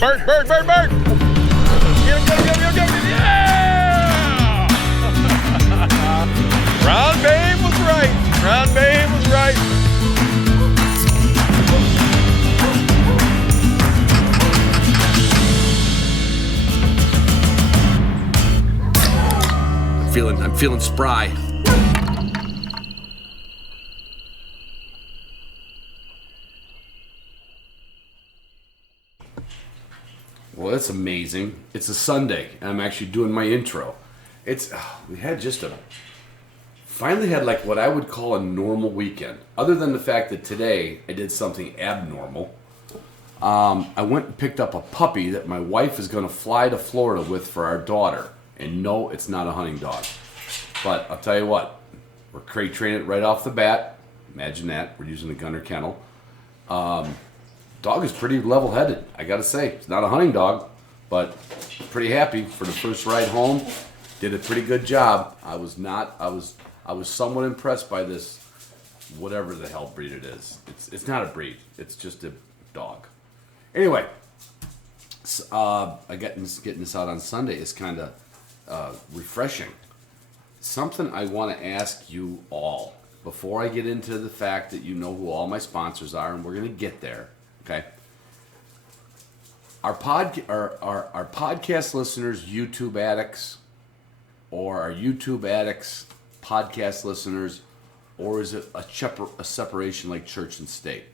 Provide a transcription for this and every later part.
Bird, bird, bird, bird! Get him, yeah! Ron Babe was right. Ron Babe was right. I'm feeling spry. Well, that's amazing. It's a Sunday, and I'm actually doing my intro. Finally had like what I would call a normal weekend. Other than the fact that today I did something abnormal. I went and picked up a puppy that my wife is going to fly to Florida with for our daughter. And no, it's not a hunting dog. But I'll tell you what, we're crate training it right off the bat. Imagine that. We're using a gunner kennel. Dog is pretty level-headed, I gotta say. It's not a hunting dog, but pretty happy for the first ride home. Did a pretty good job. I was somewhat impressed by this, whatever the hell breed it is. It's not a breed. It's just a dog. Anyway, getting this out on Sunday is kind of refreshing. Something I want to ask you all before I get into the fact that you know who all my sponsors are, and we're going to get there. Okay. Our podcast listeners YouTube addicts, or are YouTube addicts podcast listeners, or is it a separation like church and state?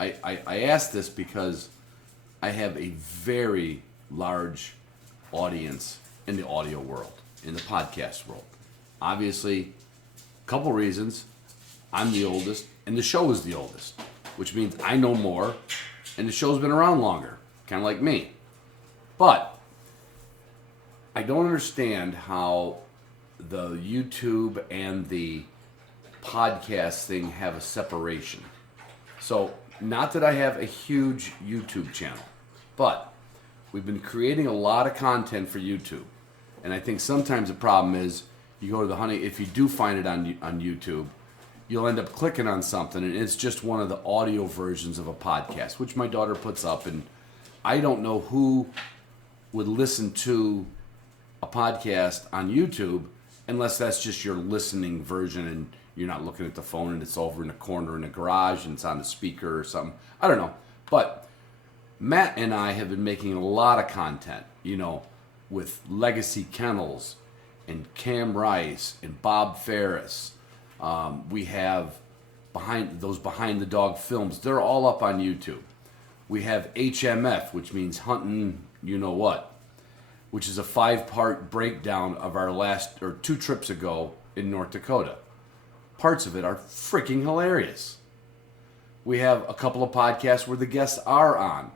I ask this because I have a very large audience in the audio world, in the podcast world. Obviously, a couple reasons. I'm the oldest, and the show is the oldest, which means I know more, and the show's been around longer, kind of like me. But I don't understand how the YouTube and the podcast thing have a separation. So, not that I have a huge YouTube channel, but we've been creating a lot of content for YouTube. And I think sometimes the problem is you go to the hunting, if you do find it on YouTube, you'll end up clicking on something and it's just one of the audio versions of a podcast, which my daughter puts up. And I don't know who would listen to a podcast on YouTube unless that's just your listening version and you're not looking at the phone and it's over in the corner in the garage and it's on the speaker or something. I don't know. But Matt and I have been making a lot of content, with Legacy Kennels and Cam Rice and Bob Ferris. We have behind the dog films. They're all up on YouTube. We have HMF, which means hunting, what, which is a 5-part breakdown of our last 2 trips ago in North Dakota. Parts of it are freaking hilarious. We have a couple of podcasts where the guests are on.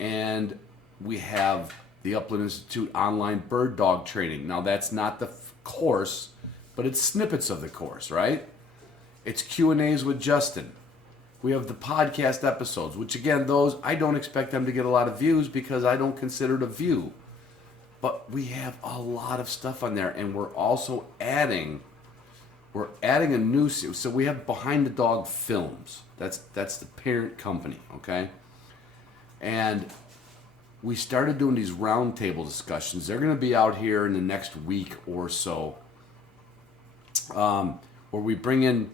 And we have the Upland Institute online bird dog training. Now, that's not the course, but it's snippets of the course, right? It's Q&As with Justin. We have the podcast episodes, which, again, those, I don't expect them to get a lot of views because I don't consider it a view. But we have a lot of stuff on there, and we're also adding a new series. So we have Behind the Dog Films. That's the parent company, okay? And we started doing these roundtable discussions. They're going to be out here in the next week or so, where we bring in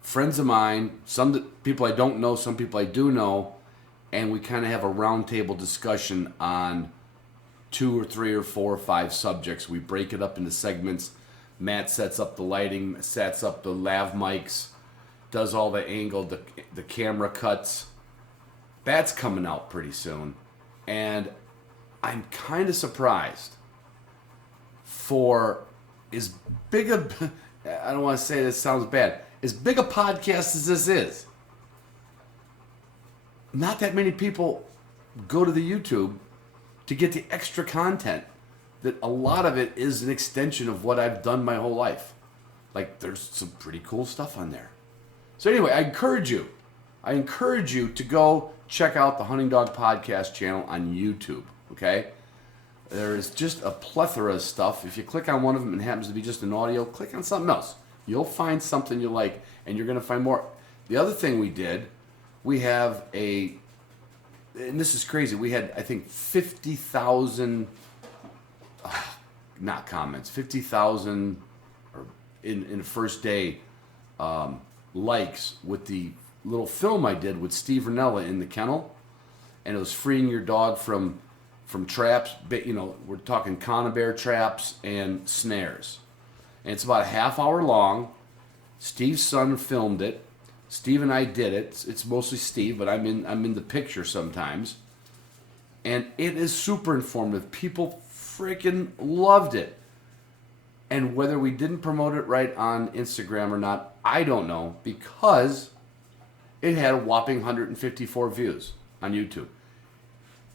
friends of mine, some people I don't know, some people I do know, and we kind of have a roundtable discussion on 2 or 3 or 4 or 5 subjects. We break it up into segments. Matt sets up the lighting, sets up the lav mics, does all the angle, the camera cuts. That's coming out pretty soon. And I'm kind of surprised for as big a, I don't want to say this sounds bad, as big a podcast as this is. Not that many people go to the YouTube to get the extra content. That a lot of it is an extension of what I've done my whole life. Like, there's some pretty cool stuff on there. So anyway, I encourage you to go check out the Hunting Dog Podcast channel on YouTube, okay? There is just a plethora of stuff. If you click on one of them and it happens to be just an audio, click on something else. You'll find something you like, and you're going to find more. The other thing we did, we have a and this is crazy. We had, I think, 50,000, not comments, 50,000 in the first day likes with the little film I did with Steve Ranella in the kennel, and it was freeing your dog from traps. We're talking conibear traps and snares, and it's about a half hour long. Steve's son filmed it. Steve and I did it. It's mostly Steve, but I'm in the picture sometimes, and it is super informative. People freaking loved it. And whether we didn't promote it right on Instagram or not, I don't know, because it had a whopping 154 views on YouTube.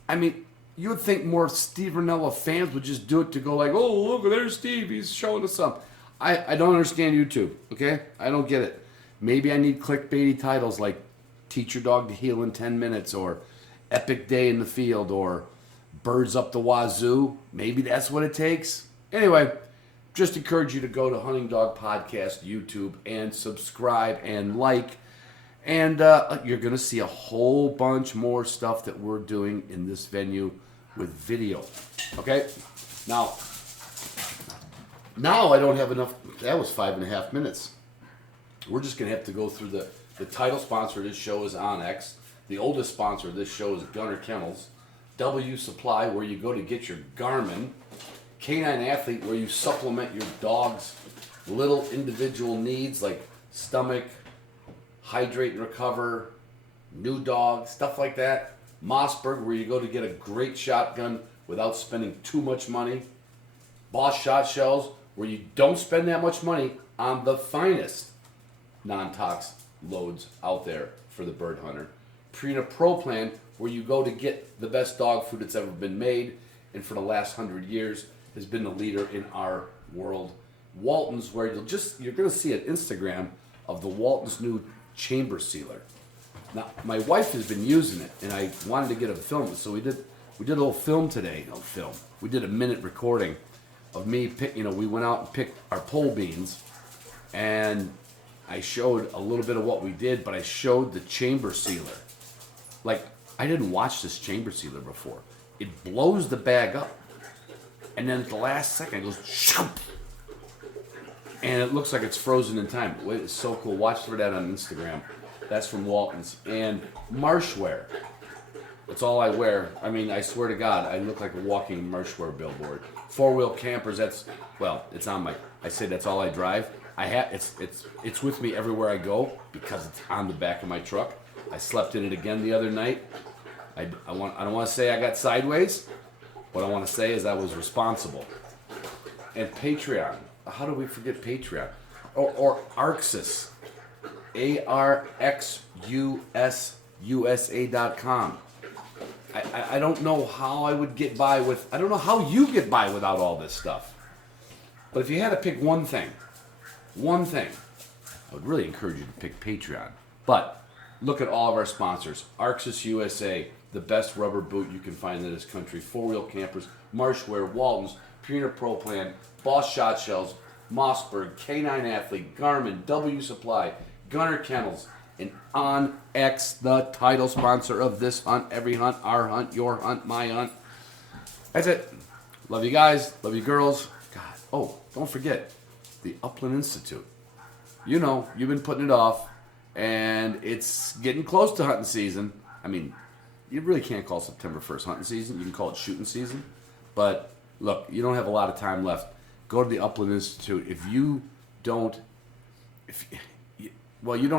I mean, you would think more Steve Ranella fans would just do it to go like, oh, look, there's Steve, he's showing us something. I don't understand YouTube, okay? I don't get it. Maybe I need clickbaity titles like Teach Your Dog to Heal in 10 Minutes or Epic Day in the Field or Birds Up the Wazoo. Maybe that's what it takes. Anyway, just encourage you to go to Hunting Dog Podcast YouTube and subscribe and like. And you're going to see a whole bunch more stuff that we're doing in this venue with video. Okay? Now I don't have enough. That was 5.5 minutes. We're just going to have to go through the title sponsor of this show is Onyx. The oldest sponsor of this show is Gunner Kennels. W Supply, where you go to get your Garmin. Canine Athlete, where you supplement your dog's little individual needs like stomach, hydrate and recover, new dog, stuff like that. Mossberg, where you go to get a great shotgun without spending too much money. Boss Shot Shells, where you don't spend that much money on the finest non-tox loads out there for the bird hunter. Purina Pro Plan, where you go to get the best dog food that's ever been made, and for the last 100 years has been the leader in our world. Walton's, where you're going to see an Instagram of the Walton's new chamber sealer. Now, my wife has been using it, and I wanted to get a film, so we did a little film today. No film. We did a minute recording of me we went out and picked our pole beans, and I showed a little bit of what we did, but I showed the chamber sealer. Like, I didn't watch this chamber sealer before. It blows the bag up, and then at the last second it goes shoop, and it looks like it's frozen in time. It's so cool. Watch for that on Instagram. That's from Walton's. And Marshwear. That's all I wear. I mean, I swear to God, I look like a walking Marshwear billboard. Four-wheel campers, it's on I say that's all I drive. It's with me everywhere I go because it's on the back of my truck. I slept in it again the other night. I don't want to say I got sideways. What I want to say is I was responsible. And Patreon. How do we forget Patreon? Or Arxus. ARXUSUSA.com. I don't know how I would get by with... I don't know how you get by without all this stuff. But if you had to pick one thing, I would really encourage you to pick Patreon. But look at all of our sponsors. Arxus USA, the best rubber boot you can find in this country. Four-wheel campers, Marshwear, Walton's, Purina Pro Plan, Boss Shot Shells, Mossberg, Canine Athlete, Garmin, W Supply, Gunner Kennels, and On X, the title sponsor of this hunt, every hunt, our hunt, your hunt, my hunt. That's it. Love you guys. Love you girls. God. Oh, don't forget the Upland Institute. You know, you've been putting it off, and it's getting close to hunting season. I mean, you really can't call September 1st hunting season. You can call it shooting season. But look, you don't have a lot of time left. Go to the Upland Institute. You don't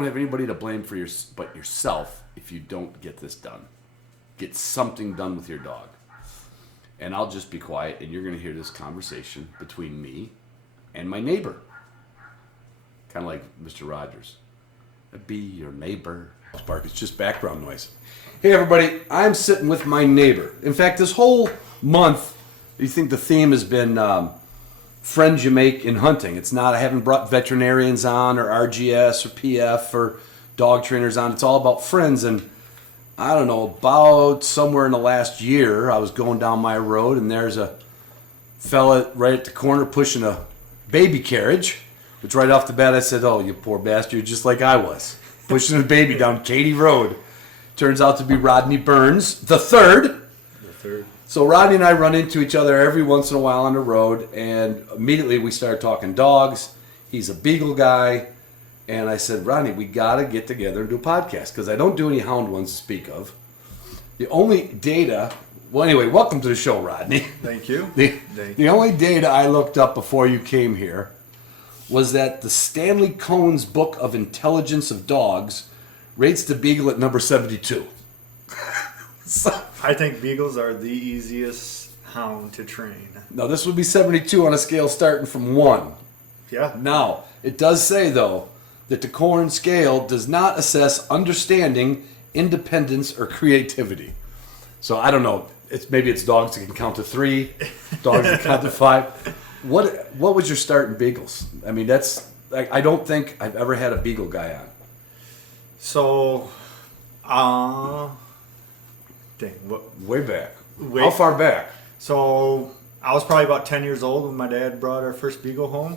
have anybody to blame but yourself if you don't get this done. Get something done with your dog. And I'll just be quiet, and you're going to hear this conversation between me and my neighbor. Kind of like Mr. Rogers. Be your neighbor. Spark, it's just background noise. Hey, everybody. I'm sitting with my neighbor. In fact, this whole month, you think the theme has been friends you make in hunting. It's not, I haven't brought veterinarians on or RGS or PF or dog trainers on. It's all about friends. And I don't know, about somewhere in the last year, I was going down my road and there's a fella right at the corner pushing a baby carriage, which right off the bat I said, oh, you poor bastard, just like I was, pushing a baby down Katy Road. turns out to be Rodney Burns, the third. So Rodney and I run into each other every once in a while on the road, and immediately we start talking dogs. He's a Beagle guy, and I said, Rodney, we got to get together and do a podcast, because I don't do any hound ones to speak of. The only data... Well, anyway, welcome to the show, Rodney. Thank you. The only data I looked up before you came here was that the Stanley Cohen's Book of Intelligence of Dogs rates the Beagle at number 72. I think Beagles are the easiest hound to train. Now, this would be 72 on a scale starting from 1. Yeah. Now, it does say, though, that the Cohen scale does not assess understanding, independence, or creativity. So, I don't know. Maybe it's dogs that can count to 3, dogs that can count to 5. What was your start in Beagles? I mean, I don't think I've ever had a Beagle guy on. So, Way back. How far back? So, I was probably about 10 years old when my dad brought our first Beagle home.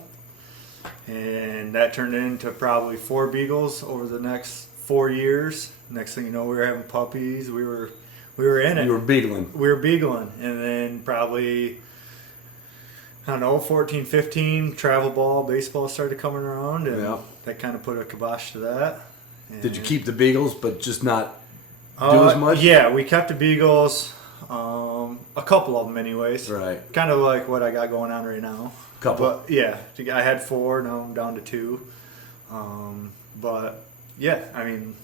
And that turned into probably 4 Beagles over the next 4 years. Next thing you know, we were having puppies. We were in it. You were beagling. We were beagling. And then probably, I don't know, 14, 15, travel ball, baseball started coming around. And that kind of put a kibosh to that. And did you keep the Beagles, but just not do as much? Yeah, we kept the Beagles. A couple of them anyways. Right. Kind of like what I got going on right now. Couple. But yeah, I had 4, now I'm down to 2. But yeah, I mean,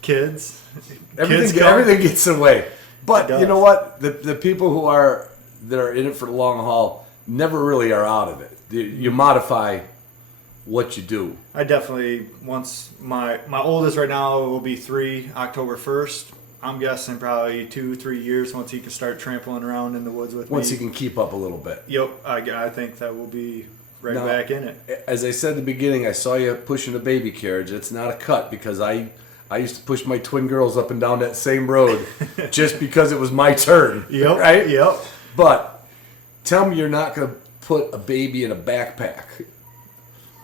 kids. Everything gets away. But you know what? The people that are in it for the long haul never really are out of it. You modify what you do. I definitely, once my oldest right now will be 3 October 1st. I'm guessing probably 2-3 years once he can start trampling around in the woods with me. Once he can keep up a little bit. Yep, I think that will be back in it. As I said in the beginning, I saw you pushing a baby carriage. It's not a cut, because I used to push my twin girls up and down that same road just because it was my turn. Yep. Right? Yep. But tell me you're not going to put a baby in a backpack.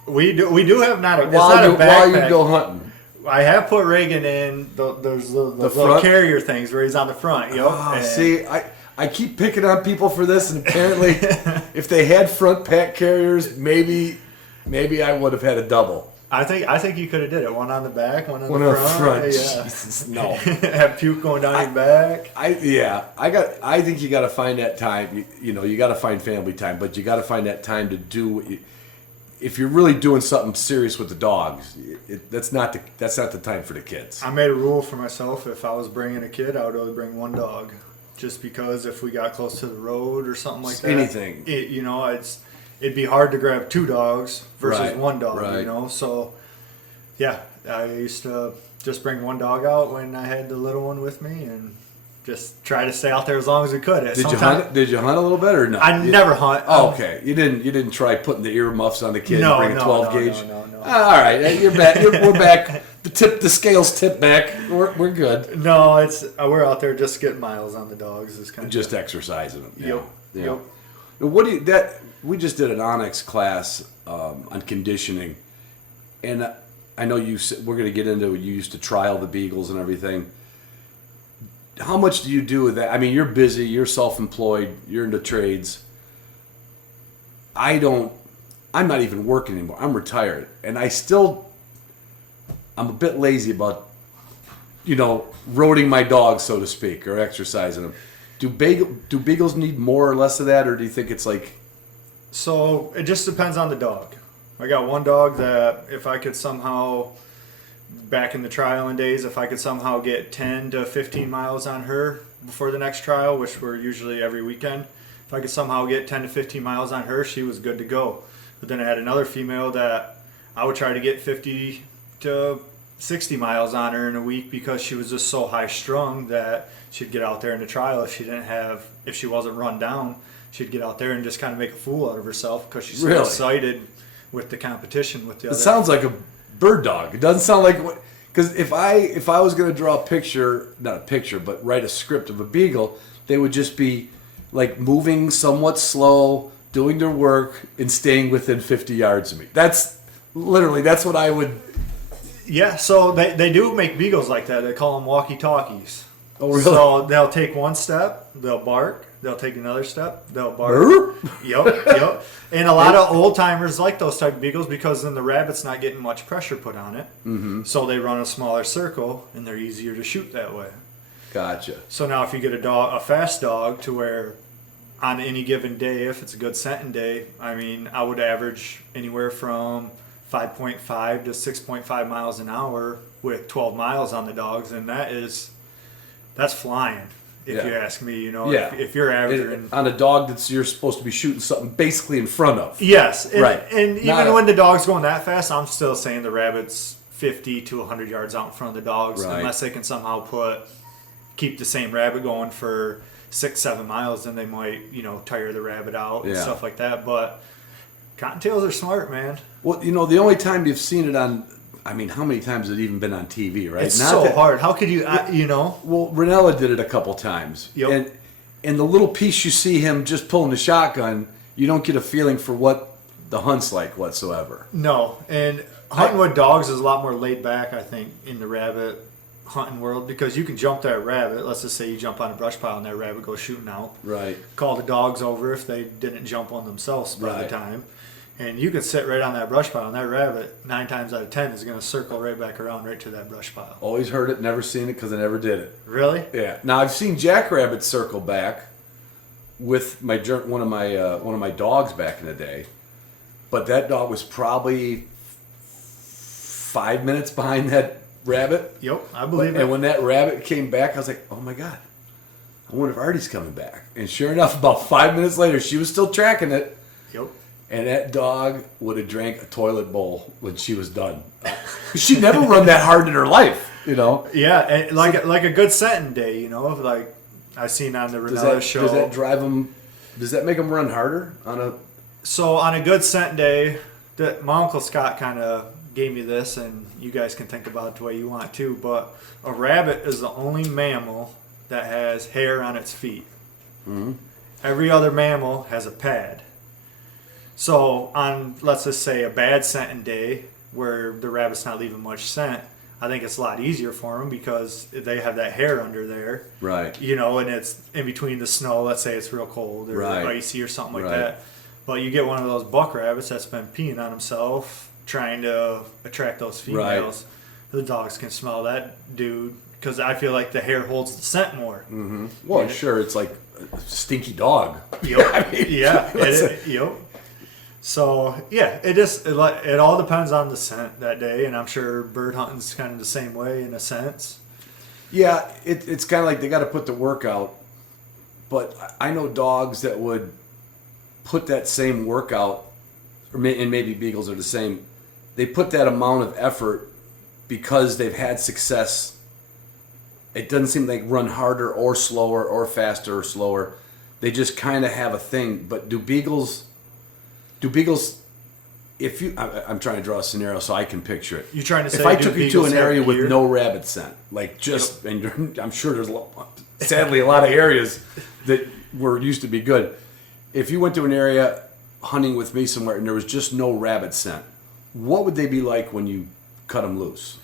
We do have not a While you go hunting. I have put Reagan in those little carrier things where he's on the front. See, I keep picking on people for this, and apparently if they had front pack carriers, maybe I would have had a double. I think you could have did it. One on the back, one on the front. Yeah. Jesus, no. Have puke going down your back. I think you got to find that time. You got to find family time, but you got to find that time to do. If you're really doing something serious with the dogs, that's not the time for the kids. I made a rule for myself. If I was bringing a kid, I would only bring 1 dog, just because if we got close to the road or something like that, anything, it'd be hard to grab 2 dogs versus 1 dog. Right. So yeah, I used to just bring 1 dog out when I had the little one with me, and just try to stay out there as long as we could. Did you hunt a little bit or no? I never hunt. Oh, okay. You didn't try putting the earmuffs on the kid and bring a 12 gauge? No. All right, you're back. We're back. The scales tip back. We're good. No, we're out there just getting miles on the dogs. It's kind of just exercising them. Yep. Yeah. Yep. We just did an Onyx class on conditioning, and I know we're going to get into you used to trial the Beagles and everything. How much do you do with that? I mean, you're busy, you're self-employed, you're into trades. I'm not even working anymore. I'm retired. And I'm a bit lazy about, roading my dogs, so to speak, or exercising them. Do Beagles need more or less of that, or do you think it's like... So, it just depends on the dog. I got 1 dog that if I could somehow... Back in the trialing days, if I could somehow get 10 to 15 miles on her before the next trial, which were usually every weekend, if I could somehow get 10 to 15 miles on her, she was good to go. But then I had another female that I would try to get 50 to 60 miles on her in a week because she was just so high strung that she'd get out there in the trial if she wasn't run down, she'd get out there and just kind of make a fool out of herself because she's so excited with the competition with the other. It sounds like a bird dog. It doesn't sound like what, because if I was going to draw a picture, not a picture, but write a script of a Beagle, they would just be like moving somewhat slow, doing their work, and staying within 50 yards of me. That's what I would. Yeah, so they do make beagles like that. They call them walkie-talkies. Oh, really? So they'll take one step, they'll bark. They'll take another step, they'll bark. Burp? Yep. And a lot of old timers like those type of beagles because then the rabbit's not getting much pressure put on it. Mm-hmm. So they run a smaller circle and they're easier to shoot that way. Gotcha. So now if you get a fast dog to where on any given day, if it's a good scenting day, I mean, I would average anywhere from 5.5 to 6.5 miles an hour with 12 miles on the dogs, and that's flying. If you ask me, if you're averaging on a dog you're supposed to be shooting something basically in front of. Yes, and, right. And even when the dog's going that fast, I'm still saying the rabbit's 50 to 100 yards out in front of the dogs, right. Unless they can somehow keep the same rabbit going for 6-7 miles, then they might tire the rabbit out and stuff like that. But cottontails are smart, man. Well, the only time you've seen it on. I mean, how many times has it even been on TV, right? It's hard. How could you, Well, Ranella did it a couple times. Yep. And the little piece you see him just pulling the shotgun, you don't get a feeling for what the hunt's like whatsoever. No. And hunting with dogs is a lot more laid back, I think, in the rabbit hunting world because you can jump that rabbit. Let's just say you jump on a brush pile and that rabbit goes shooting out. Right. Call the dogs over if they didn't jump on themselves by the time. And you can sit right on that brush pile, and that rabbit, 9 times out of 10, is going to circle right back around right to that brush pile. Always heard it, never seen it because I never did it. Really? Yeah. Now I've seen jackrabbits circle back with one of my dogs back in the day, but that dog was probably 5 minutes behind that rabbit. Yep, I believe it. And when that rabbit came back, I was like, oh my god, I wonder if Artie's coming back. And sure enough, about 5 minutes later, she was still tracking it. Yep. And that dog would have drank a toilet bowl when she was done. She'd never run that hard in her life, Yeah, and like a good scenting day, like I seen on the Ranella show. Does that drive them? Does that make them run harder on a? So on a good scent day, my Uncle Scott kind of gave me this, and you guys can think about it the way you want to. But a rabbit is the only mammal that has hair on its feet. Mm-hmm. Every other mammal has a pad. So on, let's just say, a bad scenting day where the rabbit's not leaving much scent, I think it's a lot easier for them because they have that hair under there. Right. And it's in between the snow. Let's say it's real cold or icy or something like that. But you get one of those buck rabbits that's been peeing on himself, trying to attract those females. Right. The dogs can smell that dude because I feel like the hair holds the scent more. Mm-hmm. Well, sure, it's like a stinky dog. Yep. Yep. So it all depends on the scent that day, and I'm sure bird hunting's kind of the same way in a sense. Yeah, it's kind of like they got to put the work out, but I know dogs that would put that same workout, and maybe beagles are the same. They put that amount of effort because they've had success. It doesn't seem like run harder or slower or faster or slower. They just kind of have a thing. But do beagles? I'm trying to draw a scenario so I can picture it. You're trying to say if I took you to an area with beard? no rabbit scent, and I'm sure there's sadly a lot of areas that were used to be good. If you went to an area hunting with me somewhere and there was just no rabbit scent, what would they be like when you cut them loose?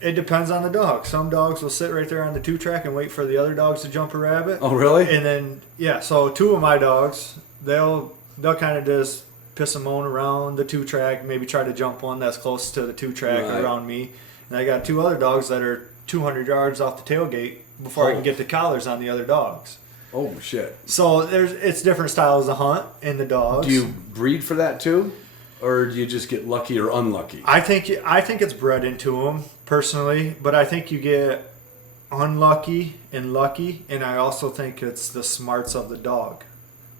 It depends on the dog. Some dogs will sit right there on the 2-track and wait for the other dogs to jump a rabbit. Oh, really? And then so 2 of my dogs, they'll kind of just piss and moan around the 2-track, maybe try to jump one that's close to the 2-track around me. And I got 2 other dogs that are 200 yards off the tailgate before I can get the collars on the other dogs. Oh shit! So it's different styles of hunt in the dogs. Do you breed for that too, or do you just get lucky or unlucky? I think it's bred into them personally, but I think you get unlucky and lucky, and I also think it's the smarts of the dog.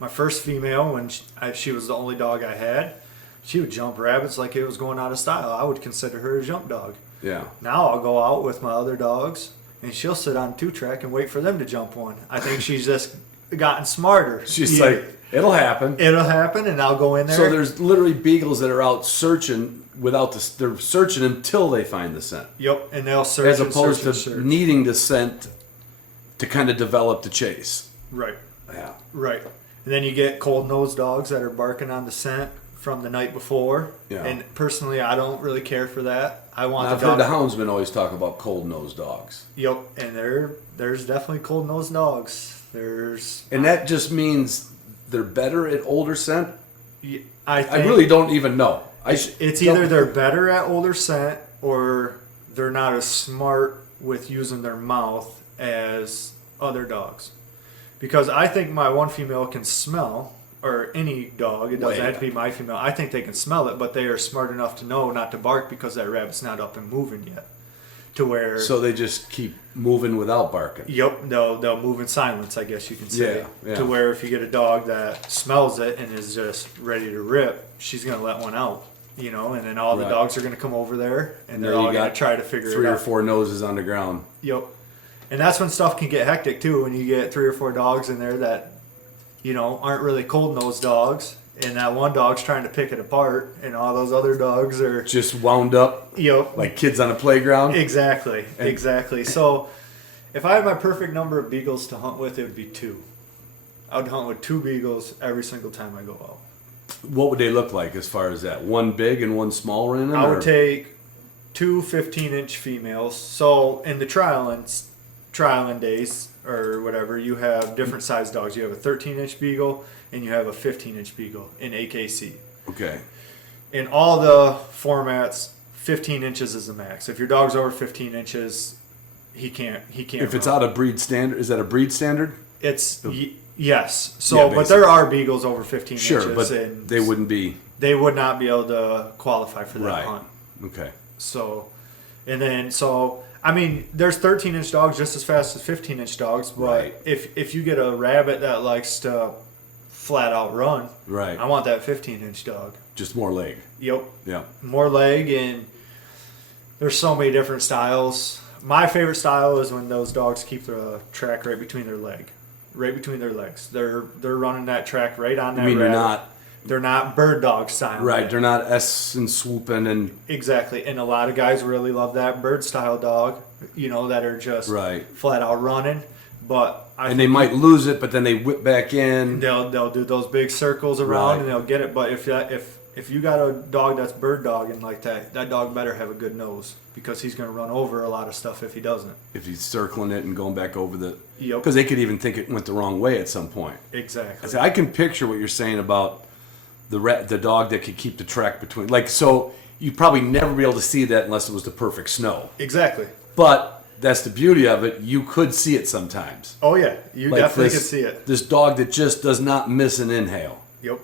My first female, when she was the only dog I had, she would jump rabbits like it was going out of style. I would consider her a jump dog. Yeah. Now I'll go out with my other dogs, and she'll sit on 2-track and wait for them to jump one. I think she's just gotten smarter. She's like, it'll happen. It'll happen, and I'll go in there. So there's literally beagles that are out searching they're searching until they find the scent. Yep, and they'll search as opposed search. Needing the scent to kind of develop the chase. Right. Yeah. Right. And then you get cold-nosed dogs that are barking on the scent from the night before. Yeah. And personally, I don't really care for that. I want I've the heard dog. the houndsmen always talk about cold-nosed dogs. Yep, and there's definitely cold-nosed dogs. And that just means they're better at older scent? I think I really don't even know. it's either they're better at older scent or they're not as smart with using their mouth as other dogs. Because I think my one female can smell, or any dog, it doesn't have to be my female. I think they can smell it, but they are smart enough to know not to bark because that rabbit's not up and moving yet. To where So they just keep moving without barking. Yep, they'll move in silence, I guess you can say. Yeah. To where if you get a dog that smells it and is just ready to rip, she's gonna let one out, and then all the Right. dogs are gonna come over there and they're Now you all gonna got try to figure it out. 3 or 4 noses on the ground. Yep. And that's when stuff can get hectic too, when you get 3 or 4 dogs in there that, aren't really cold nosed dogs, and that one dog's trying to pick it apart, and all those other dogs are Just wound up Yep. like kids on a playground. Exactly. Exactly. So if I had my perfect number of beagles to hunt with, it would be 2. I would hunt with 2 beagles every single time I go out. What would they look like as far as that? One big and one small running? I would take 2 15-inch females. So in the trialing days or whatever, you have different size dogs. You have a 13-inch beagle and you have a 15-inch beagle in AKC. Okay. In all the formats, 15 inches is the max. If your dog's over 15 inches, he can't. If it's run. out of breed standard, is that a breed standard? It's yes. So, Yeah, but basically. there are beagles over 15 Sure, inches, but and they wouldn't be. they would not be able to qualify for that Right. hunt. Okay. So, I mean, there's 13-inch dogs just as fast as 15-inch dogs, but Right. if you get a rabbit that likes to flat out run, Right. I want that 15-inch dog. Just more leg. Yep. Yeah. More leg, and there's so many different styles. My favorite style is when those dogs keep the track right between their legs. They're running that track right on that. I mean, rabbit. They're not bird dog style. right. They're not S and swooping and Exactly, and a lot of guys really love that bird style dog. That are just Right. flat out running. But and they might lose it, but then they whip back in. they'll do those big circles around Right. and they'll get it. But if you got a dog that's bird dogging like that dog better have a good nose because he's going to run over a lot of stuff if he doesn't. If he's circling it and going back over the, Yep. because they could even think it went the wrong way at some point. Exactly. I can picture what you're saying about the dog that could keep the track between. Like, so you'd probably never be able to see that unless it was the perfect snow. Exactly. But that's the beauty of it. You could see it sometimes. Oh yeah, you Like definitely this- can see it. This dog that just does not miss an inhale Yep.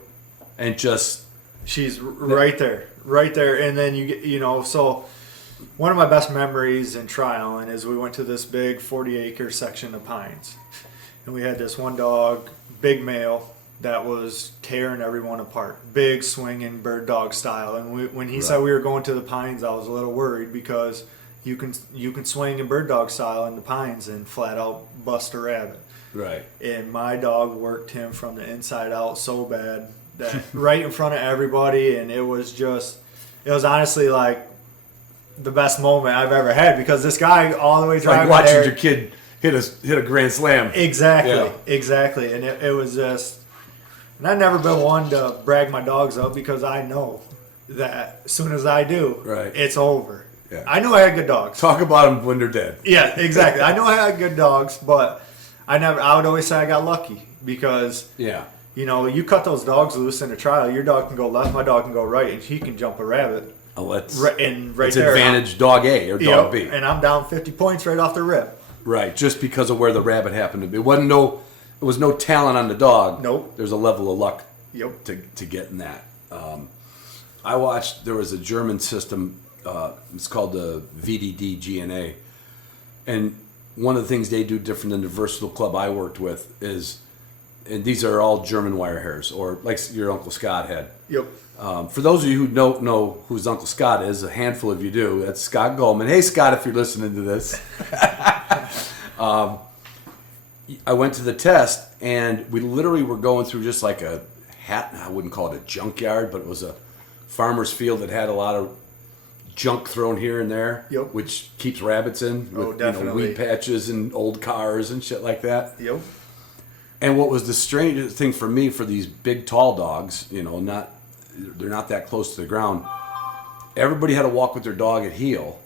and just She's right there, and then you get, so one of my best memories in trialing is we went to this big 40-acre section of pines, and we had this one dog, big male, that was tearing everyone apart, big swinging bird dog style. And when he said we were going to the pines, I was a little worried because you can swing in bird dog style in the pines and flat out bust a rabbit. right. And my dog worked him from the inside out so bad that right in front of everybody, and it was honestly like the best moment I've ever had because this guy all the way It's like driving watching there, your kid hit a grand slam. exactly, and it was just. And I've never been one to brag my dogs up because I know that as soon as I do, Right. it's over. Yeah. I knew I had good dogs. Talk about them when they're dead. Yeah, exactly. I know I had good dogs, but I would always say I got lucky because Yeah. you cut those dogs loose in a trial. Your dog can go left, my dog can go right, and he can jump a rabbit. Oh, Right it's there, advantage dog A or dog B. and I'm down 50 points right off the rip. Right, just because of where the rabbit happened to be. It was no talent on the dog. Nope. There's a level of luck Yep. to get in that. I watched, there was a German system, it's called the VDD GNA. And one of the things they do different than the versatile club I worked with is, and these are all German wire hairs, or like your Uncle Scott had. Yep. For those of you who don't know who his Uncle Scott is, a handful of you do, that's Scott Goldman. Hey, Scott, if you're listening to this. I went to the test, and we literally were going through just like a I wouldn't call it a junkyard, but it was a farmer's field that had a lot of junk thrown here and there, Yep. which keeps rabbits in. Oh, With, definitely. weed patches and old cars and shit like that. Yep. And what was the strangest thing for me for these big, tall dogs, not they're not that close to the ground. Everybody had to walk with their dog at heel,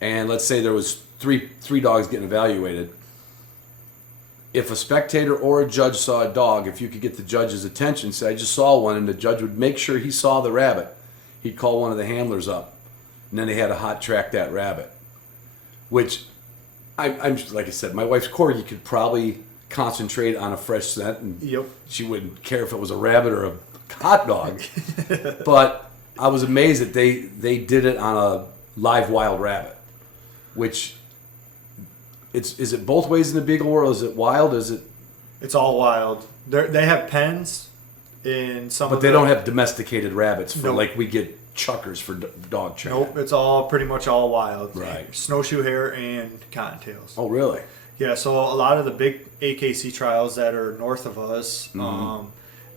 and let's say there was three dogs getting evaluated. If a spectator or a judge saw a dog, if you could get the judge's attention, say, I just saw one, and the judge would make sure he saw the rabbit, he'd call one of the handlers up, and then they had to hot track that rabbit. Which, I'm like I said, my wife's corgi could probably concentrate on a fresh scent, and she wouldn't care if it was a rabbit or a hot dog. But I was amazed that they did it on a live wild rabbit, which... Is it both ways in the Beagle world? Is it wild? It's all wild. They have pens in some. But they don't have domesticated rabbits for Nope. like we get chuckers for dog training. Nope, it's all pretty much all wild. Right. Snowshoe hare and cottontails. Oh, really? Yeah. So a lot of the big AKC trials that are north of us,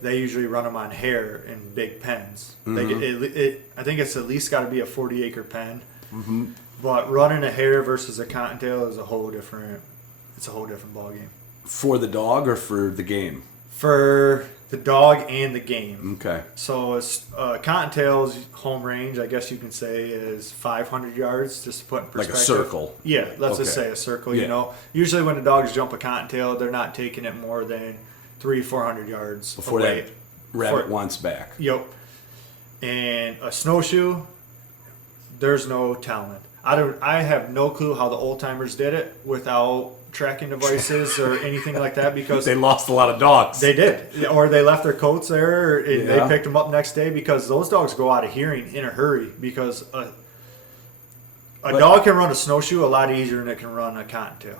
they usually run them on hare in big pens. They get, I think it's at least got to be a 40-acre pen. Mm-hmm. But running a hare versus a cottontail is a whole different ball game. For the dog or for the game? For the dog and the game. Okay. So cottontail's home range, I guess you can say, is 500 yards, just to put in perspective. Like a circle. Yeah, let's just say a circle. Yeah. You know, usually when the dogs jump a cottontail, they're not taking it more than 300-400 yards before away. that rabbit wants back. Yep. And a snowshoe, there's no telling. I have no clue how the old timers did it without tracking devices or anything like that, because They lost a lot of dogs. they did, or they left their coats there, and they picked them up next day, because those dogs go out of hearing in a hurry, because a dog can run a snowshoe a lot easier than it can run a cottontail,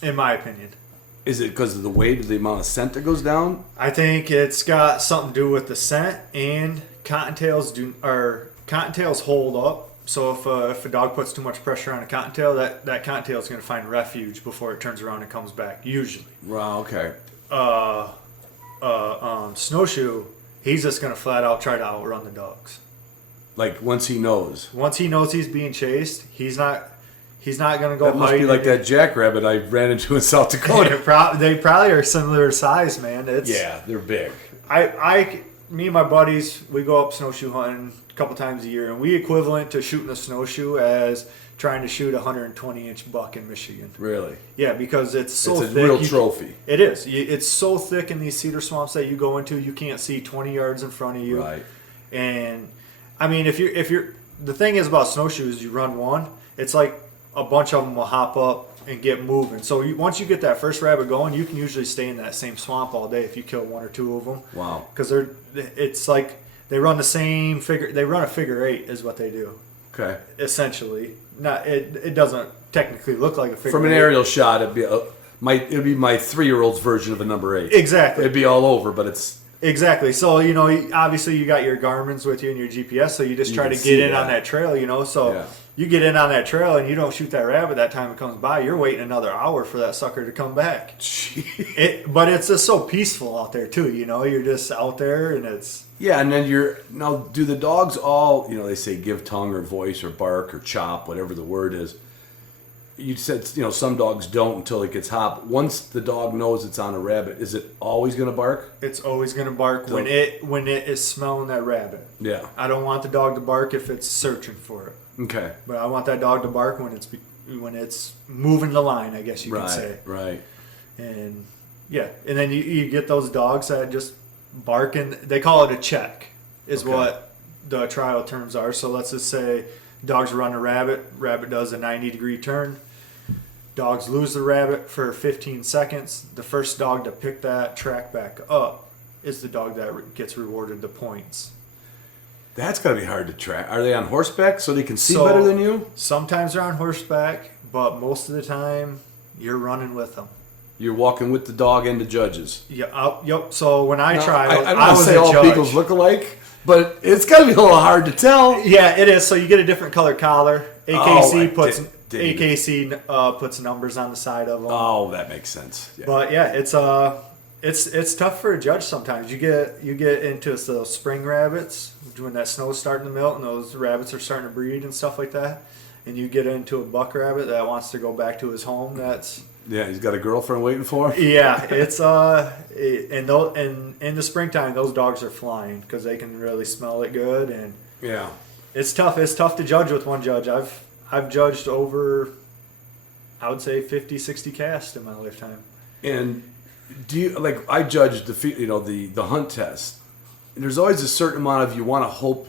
in my opinion. Is it because of the weight of the amount of scent that goes down? I think it's got something to do with the scent, and cottontails hold up. So if a dog puts too much pressure on a cottontail, that cottontail is going to find refuge before it turns around and comes back, usually. Wow, okay. Snowshoe, he's just going to flat out try to outrun the dogs. Like once he knows. Once he knows he's being chased, he's not going to go. That must be like that jackrabbit I ran into in South Dakota. They probably are similar size, man. Yeah, they're big. Me and my buddies, we go up snowshoe hunting a couple times a year, and we equivalent to shooting a snowshoe as trying to shoot a 120-inch buck in Michigan. Really? Yeah, because it's so it's a thick. real trophy. It is. It's so thick in these cedar swamps that you go into, you can't see 20 yards in front of you. Right. And I mean, if you're the thing is about snowshoes, you run one, it's like a bunch of them will hop up and get moving. So once you get that first rabbit going, you can usually stay in that same swamp all day if you kill one or two of them. Wow. Because it's like they run the same figure. They run a figure eight is what they do. Okay. Essentially, it doesn't technically look like a figure. From an eight. aerial shot, it'd be my 3-year-old's version of a number 8. Exactly. It'd be all over, but it's exactly. So obviously you got your Garmin's with you and your GPS, so you just try to get in on that trail. So. Yeah. You get in on that trail and you don't shoot that rabbit that time it comes by, you're waiting another hour for that sucker to come back. But it's just so peaceful out there too, you're just out there and it's... Yeah, and then do the dogs all, they say give tongue or voice or bark or chop, whatever the word is. You said, some dogs don't until it gets hot. Once the dog knows it's on a rabbit, is it always going to bark? It's always going to bark when it is smelling that rabbit. Yeah. I don't want the dog to bark if it's searching for it. Okay. But I want that dog to bark when it's moving the line, I guess you could say. Right. And yeah, and then you get those dogs that just bark, and they call it a check, is what the trial terms are. So let's just say dogs run a rabbit does a 90-degree turn. Dogs lose the rabbit for 15 seconds. The first dog to pick that track back up is the dog that gets rewarded the points. That's got to be hard to track. Are they on horseback so they can see better than you? Sometimes they're on horseback, but most of the time you're running with them. You're walking with the dog and the judges. Yeah, yep. So when I tried, I don't want to say all Beagles look alike, but it's got to be a little hard to tell. Yeah, it is. So you get a different color collar. AKC puts numbers on the side of them. Oh, that makes sense. Yeah. But yeah, it's tough for a judge sometimes. You get into those spring rabbits when that snow's starting to melt and those rabbits are starting to breed and stuff like that, and you get into a buck rabbit that wants to go back to his home. Yeah, he's got a girlfriend waiting for him. Yeah, it's and in the springtime those dogs are flying because they can really smell it good, and Yeah. it's tough. It's tough to judge with one judge. I've judged over, I would say 50, 60 casts in my lifetime. And do you like? I judge the hunt test. And there's always a certain amount of you want to hope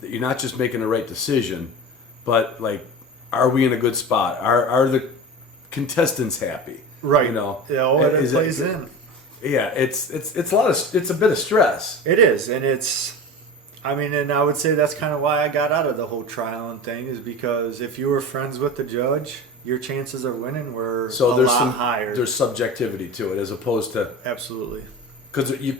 that you're not just making the right decision, but like, are we in a good spot? Are the contestants happy? Right. You know. Yeah, all that plays in. Yeah, it's a bit of stress. It is, and and I would say that's kind of why I got out of the whole trialing thing, is because if you were friends with the judge, your chances of winning were a lot higher. There's subjectivity to it as opposed to absolutely, because you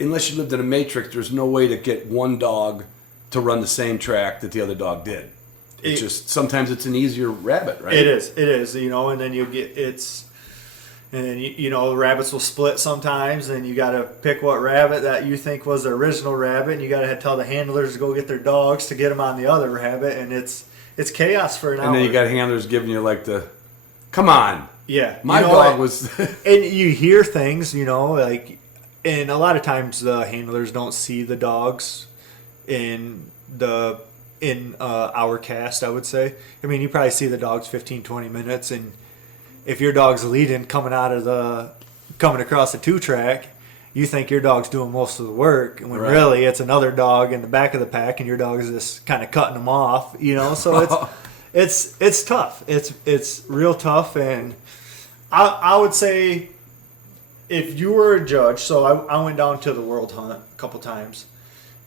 unless you lived in a matrix, there's no way to get one dog to run the same track that the other dog did. It's just sometimes it's an easier rabbit, right? It is, and then the rabbits will split sometimes, and you got to pick what rabbit that you think was the original rabbit, and you got to tell the handlers to go get their dogs to get them on the other rabbit, and it's chaos for an hour. And then you got handlers giving you like come on. Yeah. My dog was... and you hear things, like, and a lot of times the handlers don't see the dogs in our cast, I would say. I mean, you probably see the dogs 15, 20 minutes, and if your dog's leading coming across the 2-track, you think your dog's doing most of the work, when really it's another dog in the back of the pack, and your dog is just kind of cutting them off, so it's tough. It's real tough, and I would say if you were a judge, so I went down to the World Hunt a couple times.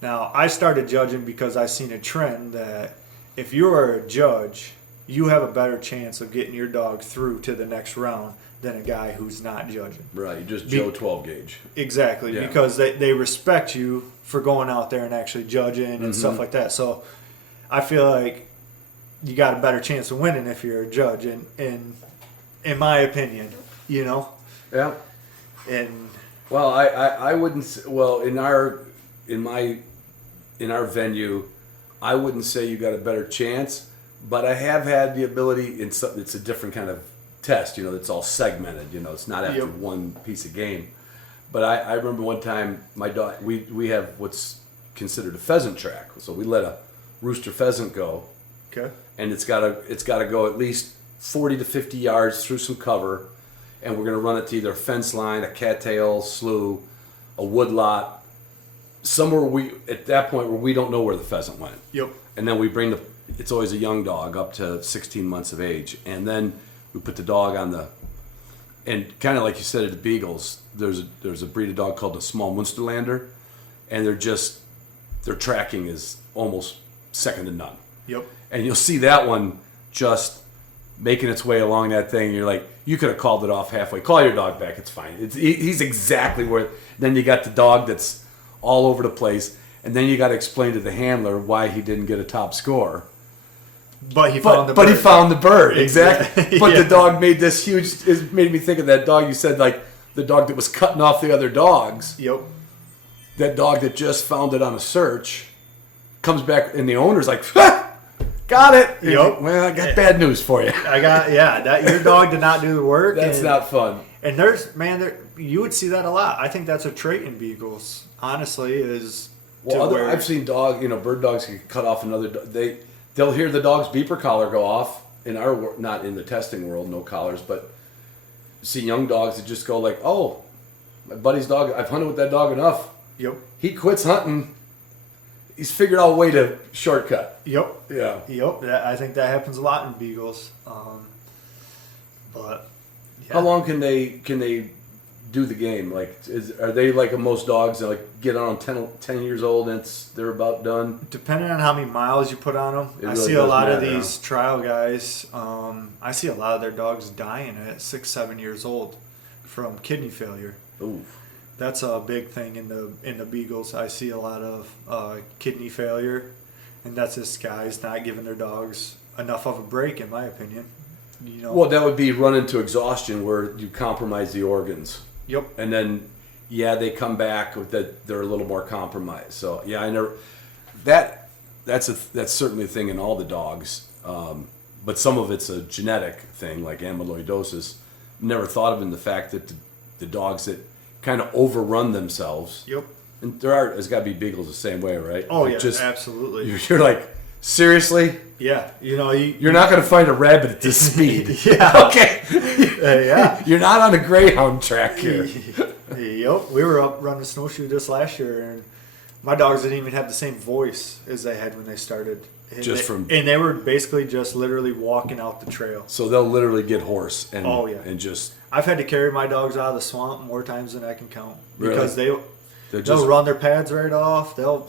Now, I started judging because I seen a trend that if you are a judge, you have a better chance of getting your dog through to the next round than a guy who's not judging. Right, you just Joe 12 gauge. Exactly, yeah. Because they respect you for going out there and actually judging and stuff like that. So I feel like you got a better chance of winning if you're a judge, in my opinion, Yeah. And well, I wouldn't. Well, in our venue, I wouldn't say you got a better chance, but I have had the ability. It's a different kind of test, that's all segmented. It's not after one piece of game. But I remember one time my dog. We have what's considered a pheasant track, so we let a rooster pheasant go. Okay. And it's got to go at least 40 to 50 yards through some cover, and we're going to run it to either a fence line, a cattail, slough, a wood lot, somewhere at that point where we don't know where the pheasant went. Yep. And then we bring it's always a young dog up to 16 months of age, and then we put the dog on and kind of like you said at the Beagles, there's a breed of dog called the small Munsterlander, and their tracking is almost second to none. Yep. And you'll see that one just making its way along that thing. You're like, you could have called it off halfway. Call your dog back. It's fine. He's exactly where. Then you got the dog that's all over the place, and then you got to explain to the handler why he didn't get a top score. But he found the bird. But he found the bird. Exactly. But Yeah. the dog made this huge. It made me think of that dog you said, like the dog that was cutting off the other dogs. Yep. That dog that just found it on a search comes back, and the owner's like, "Ha! Got it." Yep. Well, I got bad news for you. Your dog did not do the work. That's not fun. And you would see that a lot. I think that's a trait in Beagles, honestly, is I've seen bird dogs can cut off another dog. They'll hear the dog's beeper collar go off not in the testing world, no collars, but see young dogs that just go like, oh, my buddy's dog, I've hunted with that dog enough. Yep. He quits hunting. He's figured out a way to shortcut. Yep. Yeah. Yep. I think that happens a lot in Beagles. But yeah. How long can they do the game? Like, are they like most dogs that like get on 10 years old and they're about done? Depending on how many miles you put on them. It I really see a lot of doesn't matter, these trial guys. I see a lot of their dogs dying at 6-7 years old from kidney failure. Ooh. That's a big thing in the Beagles. I see a lot of kidney failure, and that's just guys not giving their dogs enough of a break, in my opinion. Well, that would be run into exhaustion where you compromise the organs. Yep. And then, they come back with that they're a little more compromised. So I never. That's certainly a thing in all the dogs. but some of it's a genetic thing, like amyloidosis. Never thought of in the fact that the dogs that kind of overrun themselves. Yep. And there's got to be Beagles the same way, right? Oh, Like yeah, absolutely. You're like, seriously? Yeah, You're not going to find a rabbit at this speed. Yeah. Okay. Yeah. You're not on a Greyhound track here. Yep. We were up running snowshoe this last year, and my dogs didn't even have the same voice as they had when they started. And they were basically just literally walking out the trail. So they'll literally get hoarse and and just. I've had to carry my dogs out of the swamp more times than I can count because Really? they'll run their pads right off. They'll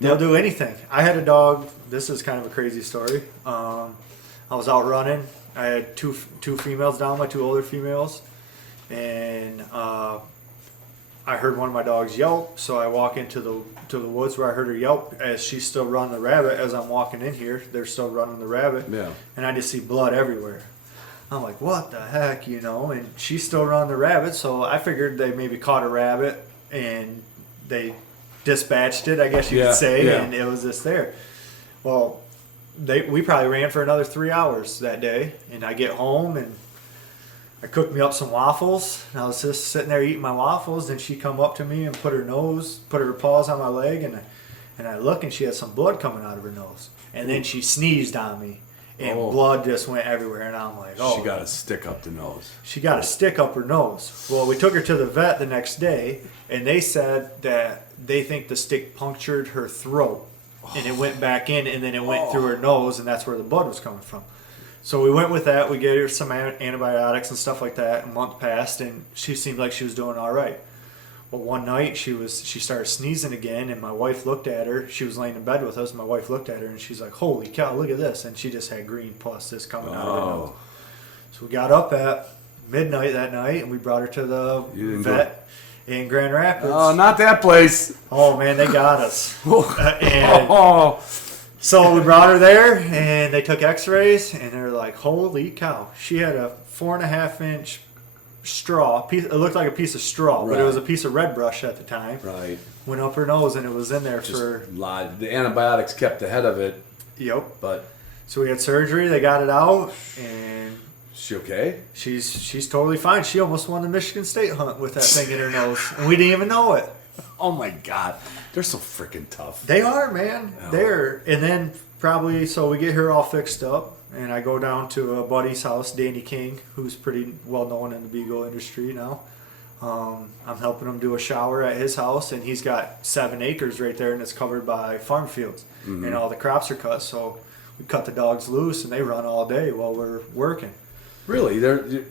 do anything. I had a dog. This is kind of a crazy story. I was out running. I had two females down, my two older females, and I heard one of my dogs yelp. So I walk into the woods where I heard her yelp as she's still running the rabbit. As I'm walking in here, they're still running the rabbit. Yeah. And I just see blood everywhere. I'm like, what the heck, And she's still running the rabbit. So I figured they maybe caught a rabbit and they dispatched it, I guess you could say, and it was just there. Well, we probably ran for another 3 hours that day, and I get home and I cooked me up some waffles, and I was just sitting there eating my waffles, and she come up to me and put her paws on my leg, and I look, and she had some blood coming out of her nose, and then she sneezed on me, and blood just went everywhere, and I'm like, She got a stick up the nose. She got a stick up her nose. Well, we took her to the vet the next day, and they said that they think the stick punctured her throat, and it went back in, and then it went through her nose, and that's where the blood was coming from. So we went with that. We gave her some antibiotics and stuff like that. A month passed, and she seemed like she was doing all right. Well, one night she started sneezing again, and my wife looked at her. She was laying in bed with us. My wife looked at her, and she's like, "Holy cow, look at this!" And she just had green pus just coming out of her nose. So we got up at midnight that night, and we brought her to the vet in Grand Rapids. Oh, not that place. Oh man, they got us. So we brought her there, and they took X-rays, and they're like, "Holy cow!" She had a 4.5-inch straw. It looked like a piece of straw, but it was a piece of red brush at the time. Right. Went up her nose, and it was in there for. The antibiotics kept ahead of it. Yep. But. So we had surgery. They got it out, and. She okay? She's totally fine. She almost won the Michigan State hunt with that thing in her nose, and we didn't even know it. Oh my God, they're so freaking tough. They are, man. They're, and then probably so we get her all fixed up, and I go down to a buddy's house, Danny King, who's pretty well known in the Beagle industry now. I'm helping him do a shower at his house, and he's got 7 acres right there, and it's covered by farm fields, and all the crops are cut. So we cut the dogs loose, and they run all day while we're working. Really? You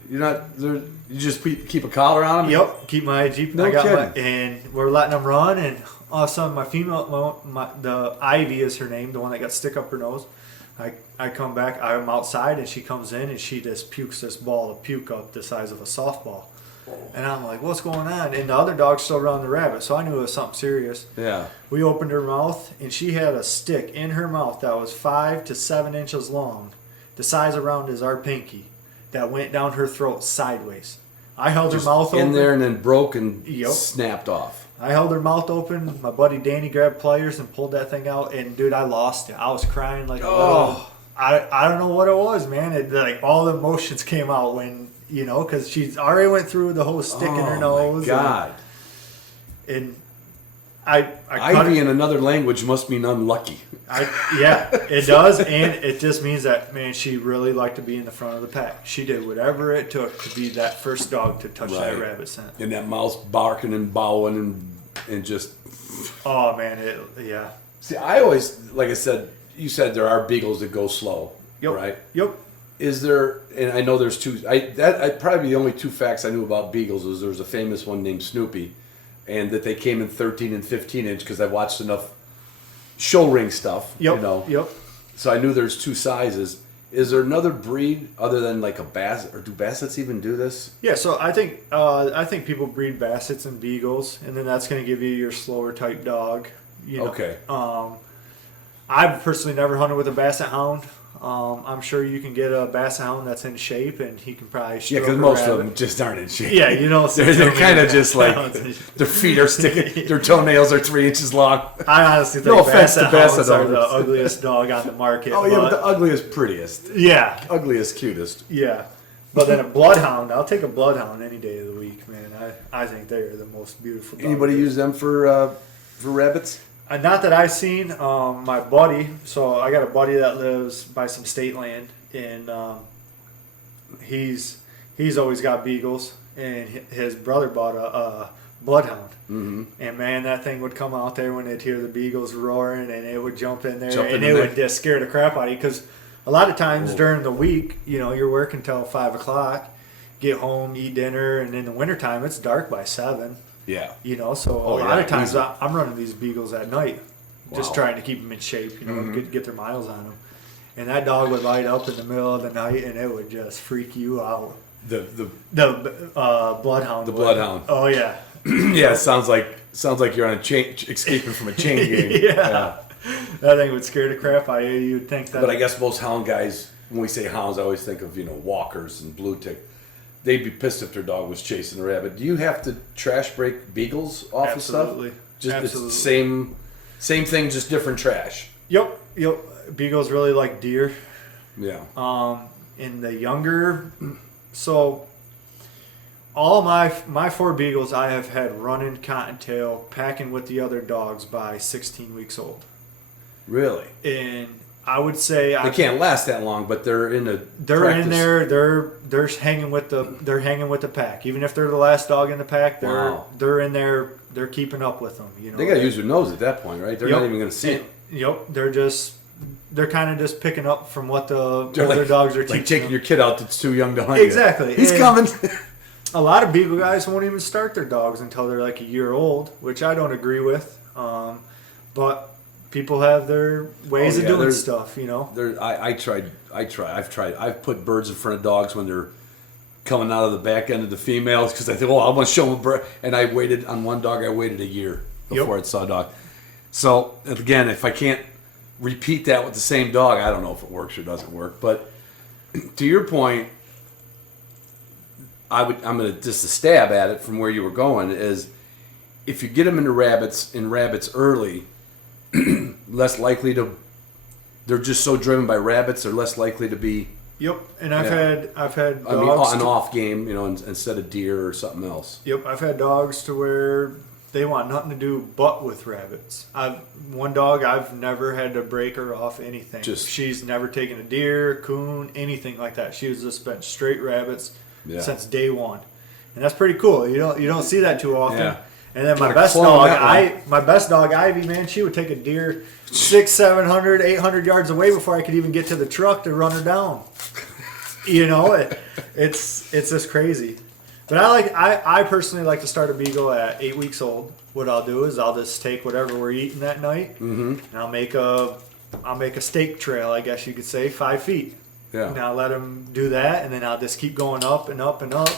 just keep a collar on them? Yep. Keep my Jeep. No kidding. And we're letting them run, and all of a sudden my female, the Ivy is her name, the one that got stick up her nose. I come back, I'm outside, and she comes in, and she just pukes this ball of puke up the size of a softball. And I'm like, what's going on? And the other dog's still running the rabbit, so I knew it was something serious. Yeah. We opened her mouth, and she had a stick in her mouth that was 5 to 7 inches long, the size around as our pinky, that went down her throat sideways. I held her mouth open. In there and then broke and snapped off. I held her mouth open. My buddy Danny grabbed pliers and pulled that thing out. And, dude, I lost it. I was crying like a little. I don't know what it was, man. Like all the emotions came out when, because she already went through the whole stick in her nose. Oh, my God. And I Ivy in another language must mean unlucky. Yeah, it does, and it just means that, man, she really liked to be in the front of the pack. She did whatever it took to be that first dog to touch that rabbit scent. And that mouse barking and bowing and just... Oh, man, yeah. See, I always, like I said, you said there are Beagles that go slow, right? Yep. Is there, and I know there's two, probably the only 2 facts I knew about Beagles is there's a famous one named Snoopy, and that they came in 13 and 15 inch because I watched enough show ring stuff, Yep. So I knew there's 2 sizes. Is there another breed other than like a Basset, or do Bassets even do this? Yeah, so I think people breed Bassets and Beagles, and then that's going to give you your slower type dog. Okay. I've personally never hunted with a Basset hound. I'm sure you can get a Basset Hound that's in shape, and he can probably Yeah, stroke because a most of rabbit. them just aren't in shape. Yeah, you know, They're kind of just like their feet are sticking, their toenails are 3 inches long. I honestly think No offense to Basset Basset Hounds are the owners. ugliest dog on the market. Oh yeah, but the ugliest, prettiest, yeah, ugliest, cutest. yeah. But then a Bloodhound, I'll take a Bloodhound any day of the week, man. I think they are the most beautiful dog. Anybody use them for rabbits? Not that I've seen. My buddy, so I got a buddy that lives by some state land, and he's always got Beagles, and his brother bought a Bloodhound. Mm-hmm. And man, that thing would come out there when they'd hear the Beagles roaring, and it would jump in there, and it would just scare the crap out of you. Because a lot of times during the week, you know, you're working till 5 o'clock, get home, eat dinner, and in the wintertime, it's dark by 7. Yeah. You know, so a lot of times I'm running these Beagles at night, just trying to keep them in shape, you know, get their miles on them. And that dog would light up in the middle of the night, and it would just freak you out. The Bloodhound. The Bloodhound. Oh yeah. Yeah, it sounds like you're on a chain, escaping from a chain gang. Yeah. That thing would scare the crap out of you. You'd think that. But I guess most hound guys, when we say hounds, I always think of, you know, walkers and blue tick. They'd be pissed if their dog was chasing a rabbit. Do you have to trash break Beagles off Absolutely. of stuff? Just Absolutely. It's the same thing, just different trash. Yep. Beagles really like deer. Yeah. In the younger, so all my 4 Beagles I have had running cottontail, packing with the other dogs by 16 weeks old. Really? And I would say They can't last that long, but they're in a in there. They're hanging with the pack. Even if they're the last dog in the pack, they're in there. They're keeping up with them. You know, they got to use their nose at that point, right? They're not even going to see it. Yep. They're kind of just picking up from what the older dogs are teaching. Like taking them. your kid out that's too young to hunt. Exactly. He's And coming. a lot of Beagle guys won't even start their dogs until they're like a year old, which I don't agree with. But people have their ways of doing stuff, you know. I've put birds in front of dogs when they're coming out of the back end of the females because I think, I want to show them a bird. And I waited on one dog. I waited a year before I saw a dog. So again, if I can't repeat that with the same dog, I don't know if it works or doesn't work. But to your point, I'm going to just a stab at it from where you were going is if you get them into rabbits early, less likely to. They're just so driven by rabbits. They're less likely to be. Yep, and I've had dogs. I mean, an off game, you know, instead of deer or something else. Yep, I've had dogs to where they want nothing to do but with rabbits. One dog I've never had to break her off anything. She's never taken a deer, coon, anything like that. She was just been straight rabbits since day one, and that's pretty cool. You don't see that too often. Yeah. And then my best dog, Ivy, man, she would take a deer 600, 700, 800 yards away before I could even get to the truck to run her down. You know, it's just crazy. But I personally like to start a Beagle at 8 weeks old. What I'll do is I'll just take whatever we're eating that night, and I'll make a steak trail, I guess you could say, 5 feet. Yeah. And I'll let him do that, and then I'll just keep going up and up and up.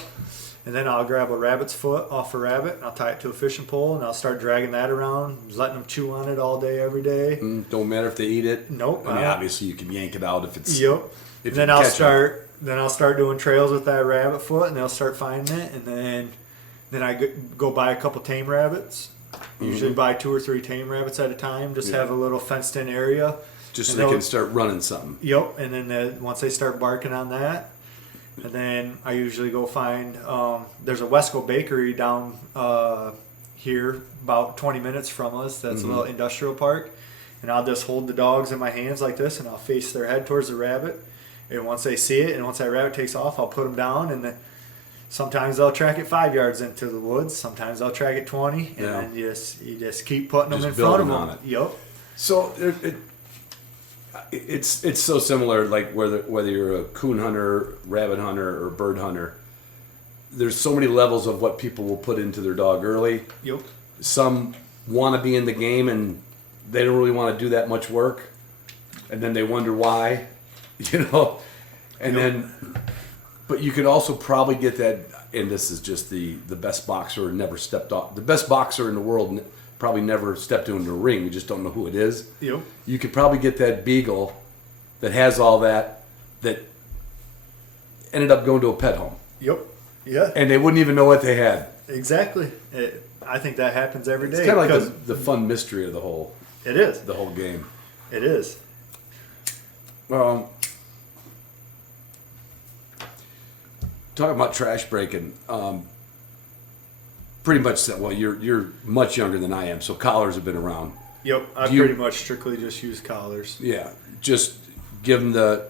And then I'll grab a rabbit's foot off a rabbit, and I'll tie it to a fishing pole, and I'll start dragging that around, just letting them chew on it all day, every day. Don't matter if they eat it. Nope. I mean, obviously you can yank it out if it's. Yep. And then I'll start doing trails with that rabbit foot, and they'll start finding it, and then I go buy a couple tame rabbits. Usually buy 2 or 3 tame rabbits at a time. Just have a little fenced-in area. Just so they can start running something. Yep. And then once they start barking on that. And then I usually go find, there's a Wesco bakery down here about 20 minutes from us. That's a little industrial park. And I'll just hold the dogs in my hands like this, and I'll face their head towards the rabbit. And once they see it, and once that rabbit takes off, I'll put them down. And then sometimes they'll track it 5 yards into the woods. Sometimes they'll track it 20. And then you just keep putting them in front of them. Yep. So it's so similar, like whether you're a coon hunter, rabbit hunter, or bird hunter. There's so many levels of what people will put into their dog early. Yep. Some want to be in the game and they don't really want to do that much work, and then they wonder why, you know. And then, but you could also probably get that. And this is just the best boxer never stepped off. The best boxer in the world probably never stepped into a ring. We just don't know who it is. Yep. You could probably get that Beagle that has all that ended up going to a pet home. Yep. Yeah. And they wouldn't even know what they had. Exactly. I think that happens every day. It's kind of like the fun mystery of the whole. It is. The whole game. It is. Talking about trash breaking. Pretty much said, well, you're much younger than I am, so collars have been around. Yep. I pretty much strictly just use collars. Yeah. Just give them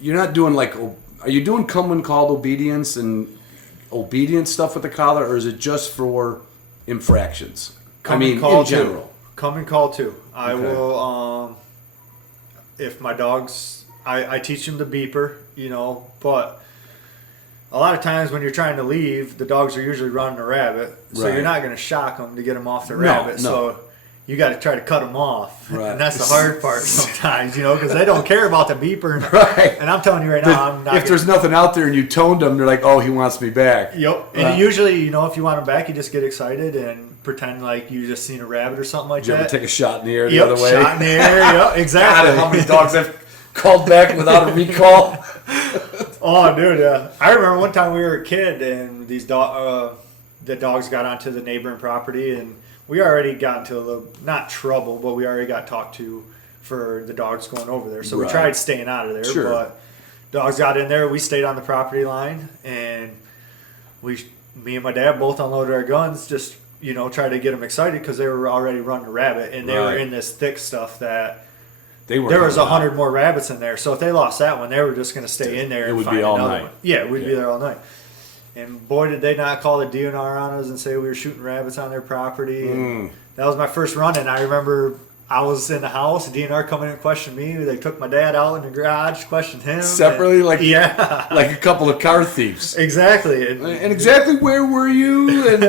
you're not doing like, are you doing come when called obedience and obedience stuff with the collar, or is it just for infractions? In general. Come and call too. I Okay. will, if my dogs, I teach them the beeper, but a lot of times when you're trying to leave, the dogs are usually running a rabbit, so Right. you're not going to shock them to get them off the No, rabbit. no. So you got to try to cut them off, Right. and that's the hard part sometimes, because they don't care about the beeper. Right. And I'm telling you right now, I'm not. If there's nothing out there and you toned them, they're like, oh, he wants me back. Yep. And usually, if you want them back, you just get excited and pretend like you just seen a rabbit or something like Did you that. ever take a shot in the air the Yep, other way? shot in the air. Yep, exactly. God, how many dogs I've called back without a recall? Oh, dude, I remember one time we were a kid and the dogs got onto the neighboring property and we already got into a little, not trouble, but we already got talked to for the dogs going over there. So Right. we tried staying out of there, Sure. but dogs got in there. We stayed on the property line and me and my dad both unloaded our guns, just, try to get them excited because they were already running a rabbit and they were Right. in this thick stuff that There was 100 more rabbits in there. So if they lost that one, they were just going to stay in there It and would find be all another night. one. Yeah, we'd be there all night. And boy, did they not call the DNR on us and say we were shooting rabbits on their property. And that was my first run. And I remember I was in the house, the DNR come in and questioned me. They took my dad out in the garage, questioned him. Separately, yeah. like a couple of car thieves. Exactly. And exactly where were you? And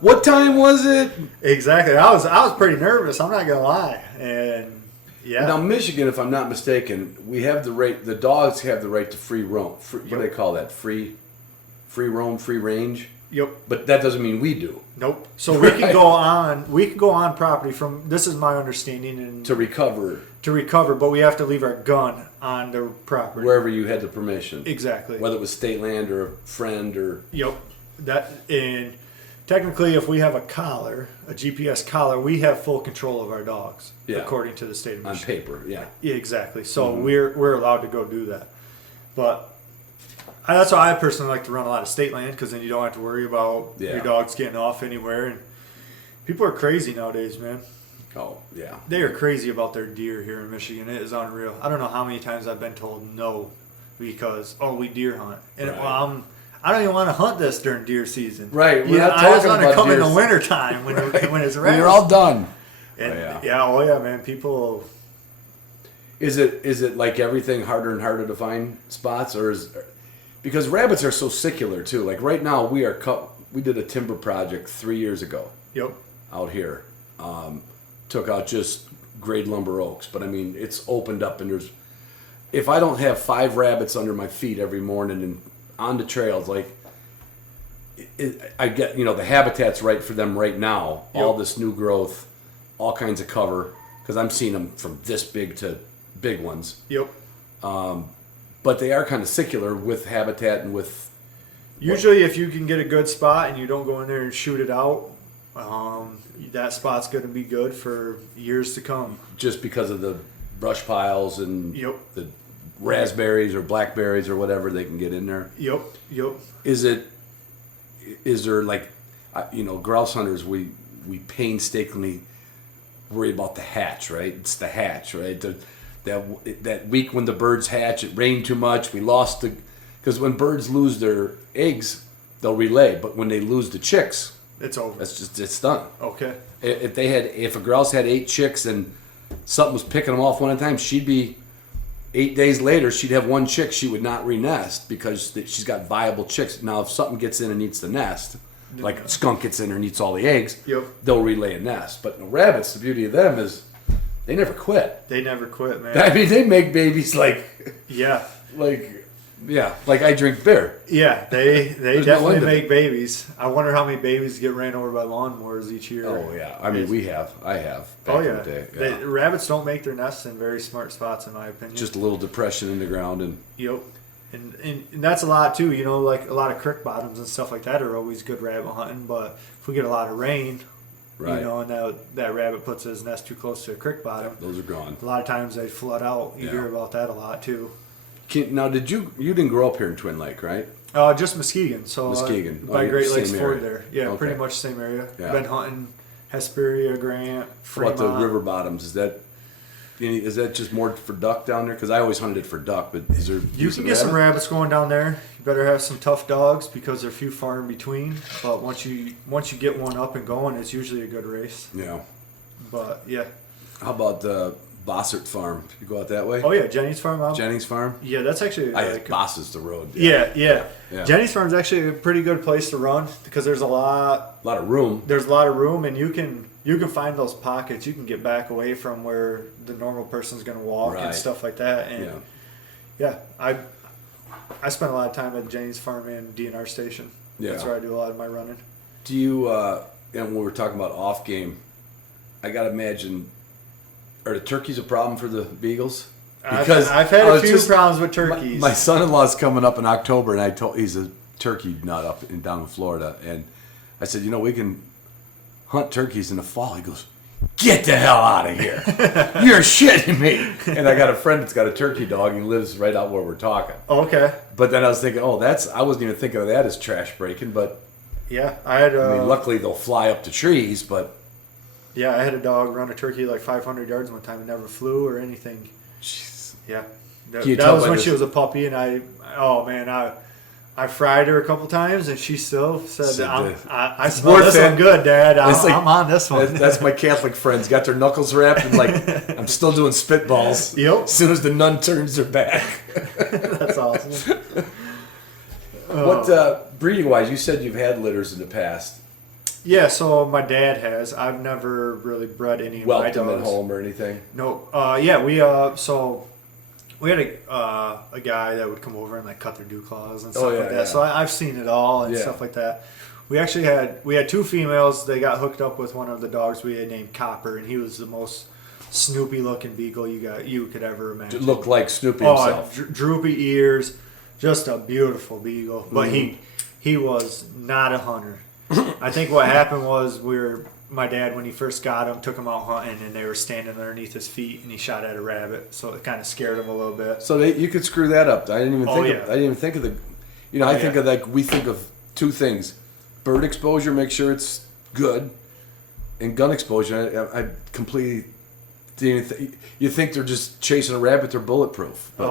what time was it? Exactly. I was pretty nervous. I'm not gonna lie. And yeah. Now, Michigan, if I'm not mistaken, we have the right. The dogs have the right to free roam. What do they call that? Free roam, free range. Yep. But that doesn't mean we do. Nope. So we can go on. We can go on property from. This is my understanding and To recover to recover, but we have to leave our gun on the property. wherever you had the permission. Exactly. Whether it was state land or a friend or. Yep. And technically, if we have a collar, a GPS collar, we have full control of our dogs, Yeah. according to the state of On Michigan. paper, yeah. Yeah, exactly. So we're allowed to go do that, but that's why I personally like to run a lot of state land because then you don't have to worry about Yeah. your dogs getting off anywhere. And people are crazy nowadays, man. Oh, yeah. They are crazy about their deer here in Michigan. It is unreal. I don't know how many times I've been told no because we deer hunt, and Right. I don't even want to hunt this during deer season. Right, we're not I just talking want to about come in deer the winter time when when it's When rest. you're all done. And Oh, yeah. man. People. Is it like everything harder and harder to find spots, or because rabbits are so secular too? Like right now, we did a timber project 3 years ago Yep. out here. Took out just grade lumber oaks, but I mean it's opened up, and if I don't have 5 rabbits under my feet every morning and on the trails, like I get the habitat's right for them right now. Yep. All this new growth, all kinds of cover, because I'm seeing them from this big to big ones. Yep. But they are kind of secular with habitat and with. Usually, if you can get a good spot and you don't go in there and shoot it out, that spot's going to be good for years to come. Just because of the brush piles and Yep. the raspberries or blackberries or whatever they can get in there. Yep. Is there like, grouse hunters, we painstakingly worry about the hatch, right? It's the hatch, right? That week when the birds hatch, it rained too much. We lost because when birds lose their eggs, they'll relay. But when they lose the chicks, It's over. it's done. Okay. If a grouse had 8 chicks and something was picking them off one at a time, she'd be 8 days later. She'd have 1 chick. She would not re-nest because she's got viable chicks. Now, if something gets in and eats the nest, like a skunk gets in there and eats all the eggs, Yep. they'll relay a nest. But the rabbits, the beauty of them is they never quit. They never quit, man. I mean, they make babies like Yeah. Yeah, like I drink beer. Yeah, they no definitely end to make babies. I wonder how many babies get ran over by lawnmowers each year. Oh yeah, I mean I have. Back Oh in yeah. the day. Yeah. Rabbits don't make their nests in very smart spots, in my opinion. Just a little depression in the ground and. Yep. And that's a lot too, you know, like a lot of creek bottoms and stuff like that are always good rabbit hunting, but if we get a lot of rain, Right. you know, and that rabbit puts his nest too close to a creek bottom, Those are gone. a lot of times they flood out. You Yeah. hear about that a lot too. Now, you didn't grow up here in Twin Lake, right? Just Muskegon, so Muskegon. by Oh, Great Lakes same Ford area. there. Yeah, Okay. pretty much same area. Yeah. Been hunting Hesperia, Grant, What Fremont. about the river bottoms? Is that just more for duck down there? Because I always hunted it for duck, but is there? You can get some rabbits going down there. You better have some tough dogs because they're few far in between. But once you get one up and going, it's usually a good race. Yeah. But yeah. How about the Bossert Farm? You go out that way? Oh yeah, Jenny's Farm out. Jennings Farm? Yeah, that's actually Boss is the road. yeah. Yeah. Jenny's Farm's actually a pretty good place to run because there's a lot of room. There's a lot of room, and you can find those pockets. You can get back away from where the normal person's going to walk and Right. stuff like that. And yeah, I spent a lot of time at Jenny's Farm and DNR station. Yeah. That's where I do a lot of my running. Do you? And when we're talking about off game, I gotta imagine. Are the turkeys a problem for the Beagles? Because I've had a few problems with turkeys. My son-in-law's coming up in October, and he's a turkey nut down in Florida, and I said, we can hunt turkeys in the fall. He goes, "Get the hell out of here! You're shitting me!" And I got a friend that's got a turkey dog. He lives right out where we're talking. Okay. But then I was thinking, I wasn't even thinking of that as trash breaking. But yeah, I had. I mean, luckily they'll fly up the trees, but. Yeah, I had a dog run a turkey like 500 yards one time and never flew or anything. Jeez. Yeah. That Can you tell was by when this- she was a puppy, and I fried her a couple times, and she still said, I smell worth this it. one good, Dad. It's like- I'm on this one. That's my Catholic friends. Got their knuckles wrapped and like, I'm still doing spitballs. Yep. As soon as the nun turns her back. That's awesome. What, breeding wise, you said you've had litters in the past. Yeah, so my dad has. I've never really bred any of my Whelped them dogs. at home or anything? No. Yeah, we had a guy that would come over and like cut their dew claws and stuff like that. yeah. So I've seen it all and stuff like that. We actually had two females. They got hooked up with one of the dogs we had named Copper, and he was the most Snoopy looking beagle you could ever imagine. Looked like Snoopy himself. Droopy ears, just a beautiful beagle. But he was not a hunter. I think what happened was my dad, when he first got him, took him out hunting, and they were standing underneath his feet, and he shot at a rabbit, so it kind of scared him a little bit. So you could screw that up. I didn't even think of the. I think of we think of two things: bird exposure, make sure it's good, and gun exposure. I completely didn't. You think they're just chasing a rabbit? They're bulletproof. But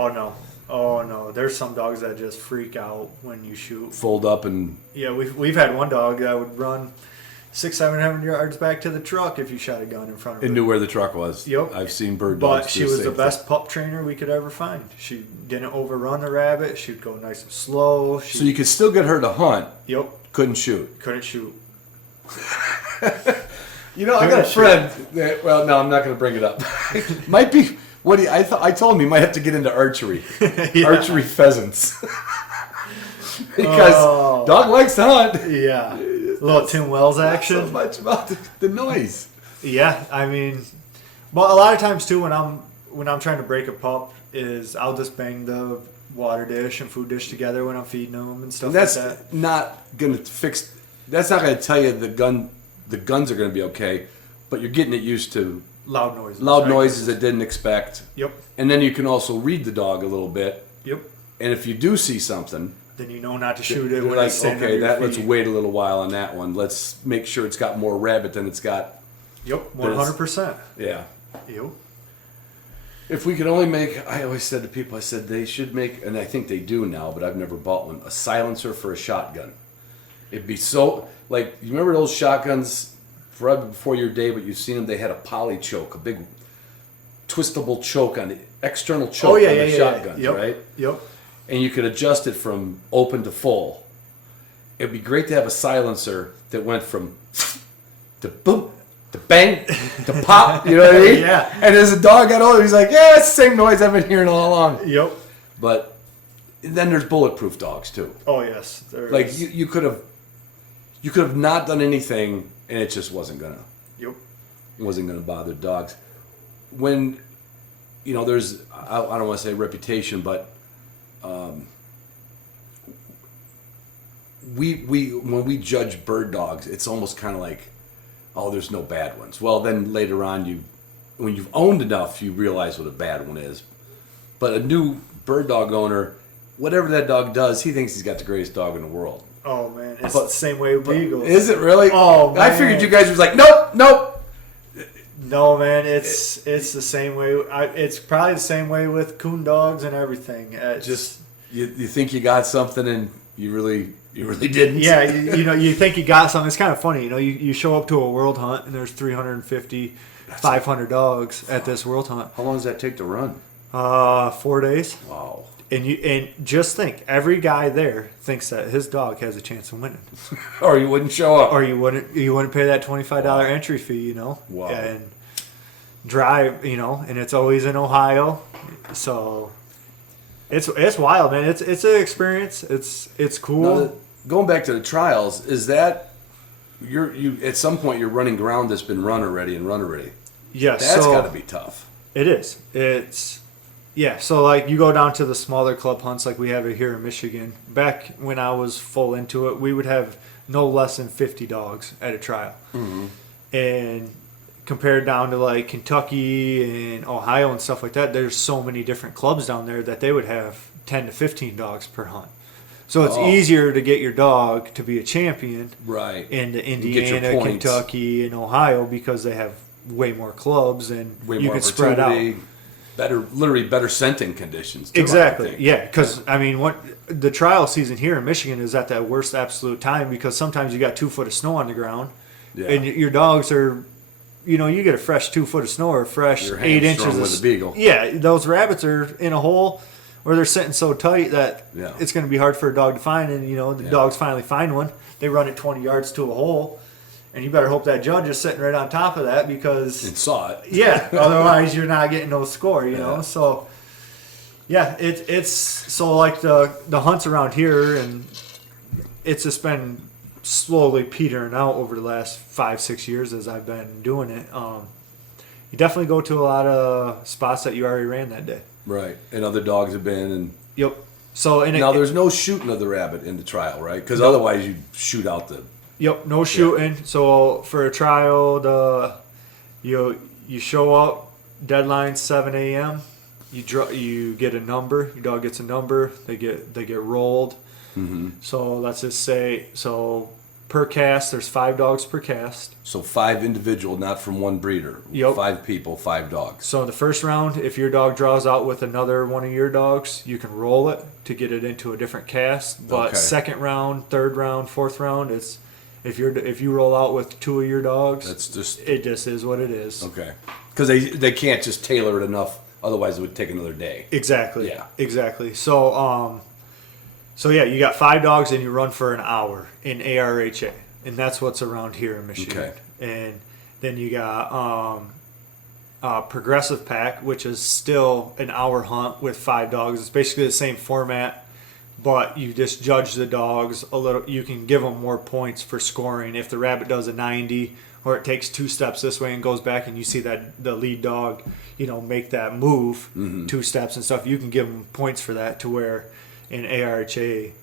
Oh no! There's some dogs that just freak out when you shoot. Fold up and. Yeah, we've had one dog that would run 600-700 yards back to the truck if you shot a gun in front of her. It knew where the truck was. Yep. I've seen bird dogs. But she was the best pup trainer we could ever find. She didn't overrun the rabbit. She'd go nice and slow. So you could still get her to hunt. Yep. Couldn't shoot. Couldn't shoot. I got a friend. Well, no, I'm not going to bring it up. Might be. I told him he might have to get into archery. Yeah. Archery pheasants. Because dog likes to hunt. Yeah. A little Tim Wells action. Not so much about the noise. Yeah, I mean, but a lot of times too, when I'm trying to break a pup, is I'll just bang the water dish and food dish together when I'm feeding them and stuff And that's like that. not going to fix. That's not going to tell you the guns are going to be okay, but you're getting it used to Loud noises. loud right? noises it didn't expect. Yep. And then you can also read the dog a little bit. Yep. And if you do see something, Then you know not to shoot it you're when like, it's standing okay, under your let's feet. wait a little while on that one. Let's make sure it's got more rabbit than it's got. Yep, 100%. Yeah. Yep. If we could only make, I always said to people, I said they should make, and I think they do now, but I've never bought one, a silencer for a shotgun. It'd be so, like, you remember those shotguns forever before your day, but you've seen them, they had a poly choke, a big twistable choke on the external choke on the shotguns, Yep. right? Yep. And you could adjust it from open to full. It'd be great to have a silencer that went from to boom, to bang, to pop, you know what I mean? Yeah. And as a dog got older, he's like, yeah, it's the same noise I've been hearing all along. Yep. But then there's bulletproof dogs too. Oh yes, Like you could have not done anything, and it just wasn't gonna bother dogs. When there's I don't want to say reputation, but when we judge bird dogs, it's almost kind of like, oh, there's no bad ones. Well, then later on, when you've owned enough, you realize what a bad one is. But a new bird dog owner, whatever that dog does, he thinks he's got the greatest dog in the world. Oh man, it's the same way with Beagles. Is it really? Oh man. I figured you guys was like, nope. No man, it's the same way. It's probably the same way with coon dogs and everything. Just you think you got something and you really didn't. Yeah, you think you got something. It's kind of funny, you show up to a world hunt and there's 350, 500 dogs at this world hunt. How long does that take to run? 4 days. Wow. And just think, every guy there thinks that his dog has a chance of winning, or you wouldn't show up, or you wouldn't pay that $25 entry fee, Wow. And drive, and it's always in Ohio, so it's wild, man. It's an experience. It's cool. Now, going back to the trials, is that you at some point you're running ground that's been run already? Yes, that's got to be tough. It is. Yeah, so like you go down to the smaller club hunts like we have it here in Michigan. Back when I was full into it, we would have no less than 50 dogs at a trial. Mm-hmm. And compared down to like Kentucky and Ohio and stuff like that, there's so many different clubs down there that they would have 10 to 15 dogs per hunt. So it's easier to get your dog to be a champion right in Indiana, Kentucky, and Ohio because they have way more clubs and you can spread out. Better scenting conditions too, exactly. Yeah, because what the trial season here in Michigan is at that worst absolute time because sometimes you got 2 foot of snow on the ground, and your dogs are, you get a fresh 2 foot of snow or fresh 8 inches with a Beagle. Yeah, those rabbits are in a hole where they're sitting so tight that it's going to be hard for a dog to find, and the dogs finally find one. They run it 20 yards to a hole. And you better hope that judge is sitting right on top of that because... And saw it. Yeah, otherwise you're not getting no score, know? So, yeah, it's... So, like, the hunts around here, and it's just been slowly petering out over the last 5-6 years as I've been doing it. You definitely go to a lot of spots that you already ran that day. Right, and other dogs have been, and... Yep. So, now, there's no shooting of the rabbit in the trial, right? Because otherwise you shoot out the... Yep, no shooting. Yeah. So for a trial, you show up, deadline 7 a.m. You get a number. Your dog gets a number. They get rolled. Mm-hmm. So let's just say per cast, there's 5 dogs per cast. So 5 individual, not from one breeder. Yep. 5 people, 5 dogs. So the first round, if your dog draws out with another one of your dogs, you can roll it to get it into a different cast. But second round, third round, fourth round, it's if you roll out with 2 of your dogs, it just is what it is. Okay. Because they can't just tailor it enough, otherwise it would take another day. Exactly. Yeah. Exactly. So you got 5 dogs and you run for an hour in ARHA, and that's what's around here in Michigan. Okay. And then you got Progressive Pack, which is still an hour hunt with 5 dogs. It's basically the same format, but you just judge the dogs a little. You can give them more points for scoring. If the rabbit does a 90 or it takes 2 steps this way and goes back, and you see that the lead dog, make that move 2 steps and stuff, you can give them points for that. To where in ARHA,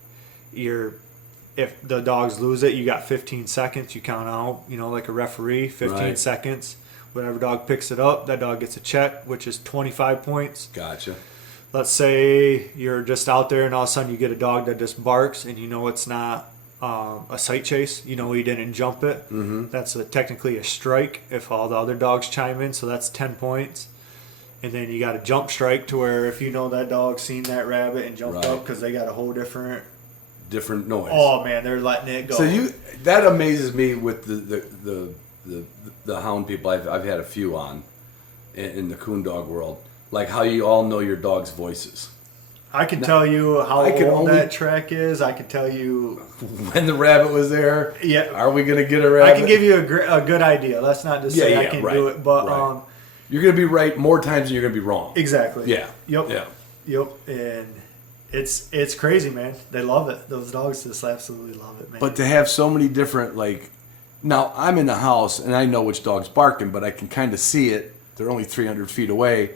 if the dogs lose it, you got 15 seconds. You count out, like a referee, 15 seconds. Whatever dog picks it up, that dog gets a check, which is 25 points. Gotcha. Let's say you're just out there and all of a sudden you get a dog that just barks and it's not a sight chase. He didn't jump it. Mm-hmm. That's technically a strike if all the other dogs chime in, so that's 10 points. And then you got a jump strike to where if that dog seen that rabbit and jumped up because they got a whole different noise. Oh man, they're letting it go. So that amazes me with the hound people. I've had a few on in the coon dog world. Like how you all know your dog's voices. I can tell you how old that track is. I can tell you when the rabbit was there. Yeah. Are we going to get a rabbit? I can give you a good idea. That's not to say I can do it, but you're going to be right more times than you're going to be wrong. Exactly. Yeah. Yep. Yeah. Yep. And It's crazy, man. They love it. Those dogs just absolutely love it, man. But to have so many different, like, now I'm in the house and I know which dog's barking, but I can kind of see it. They're only 300 feet away.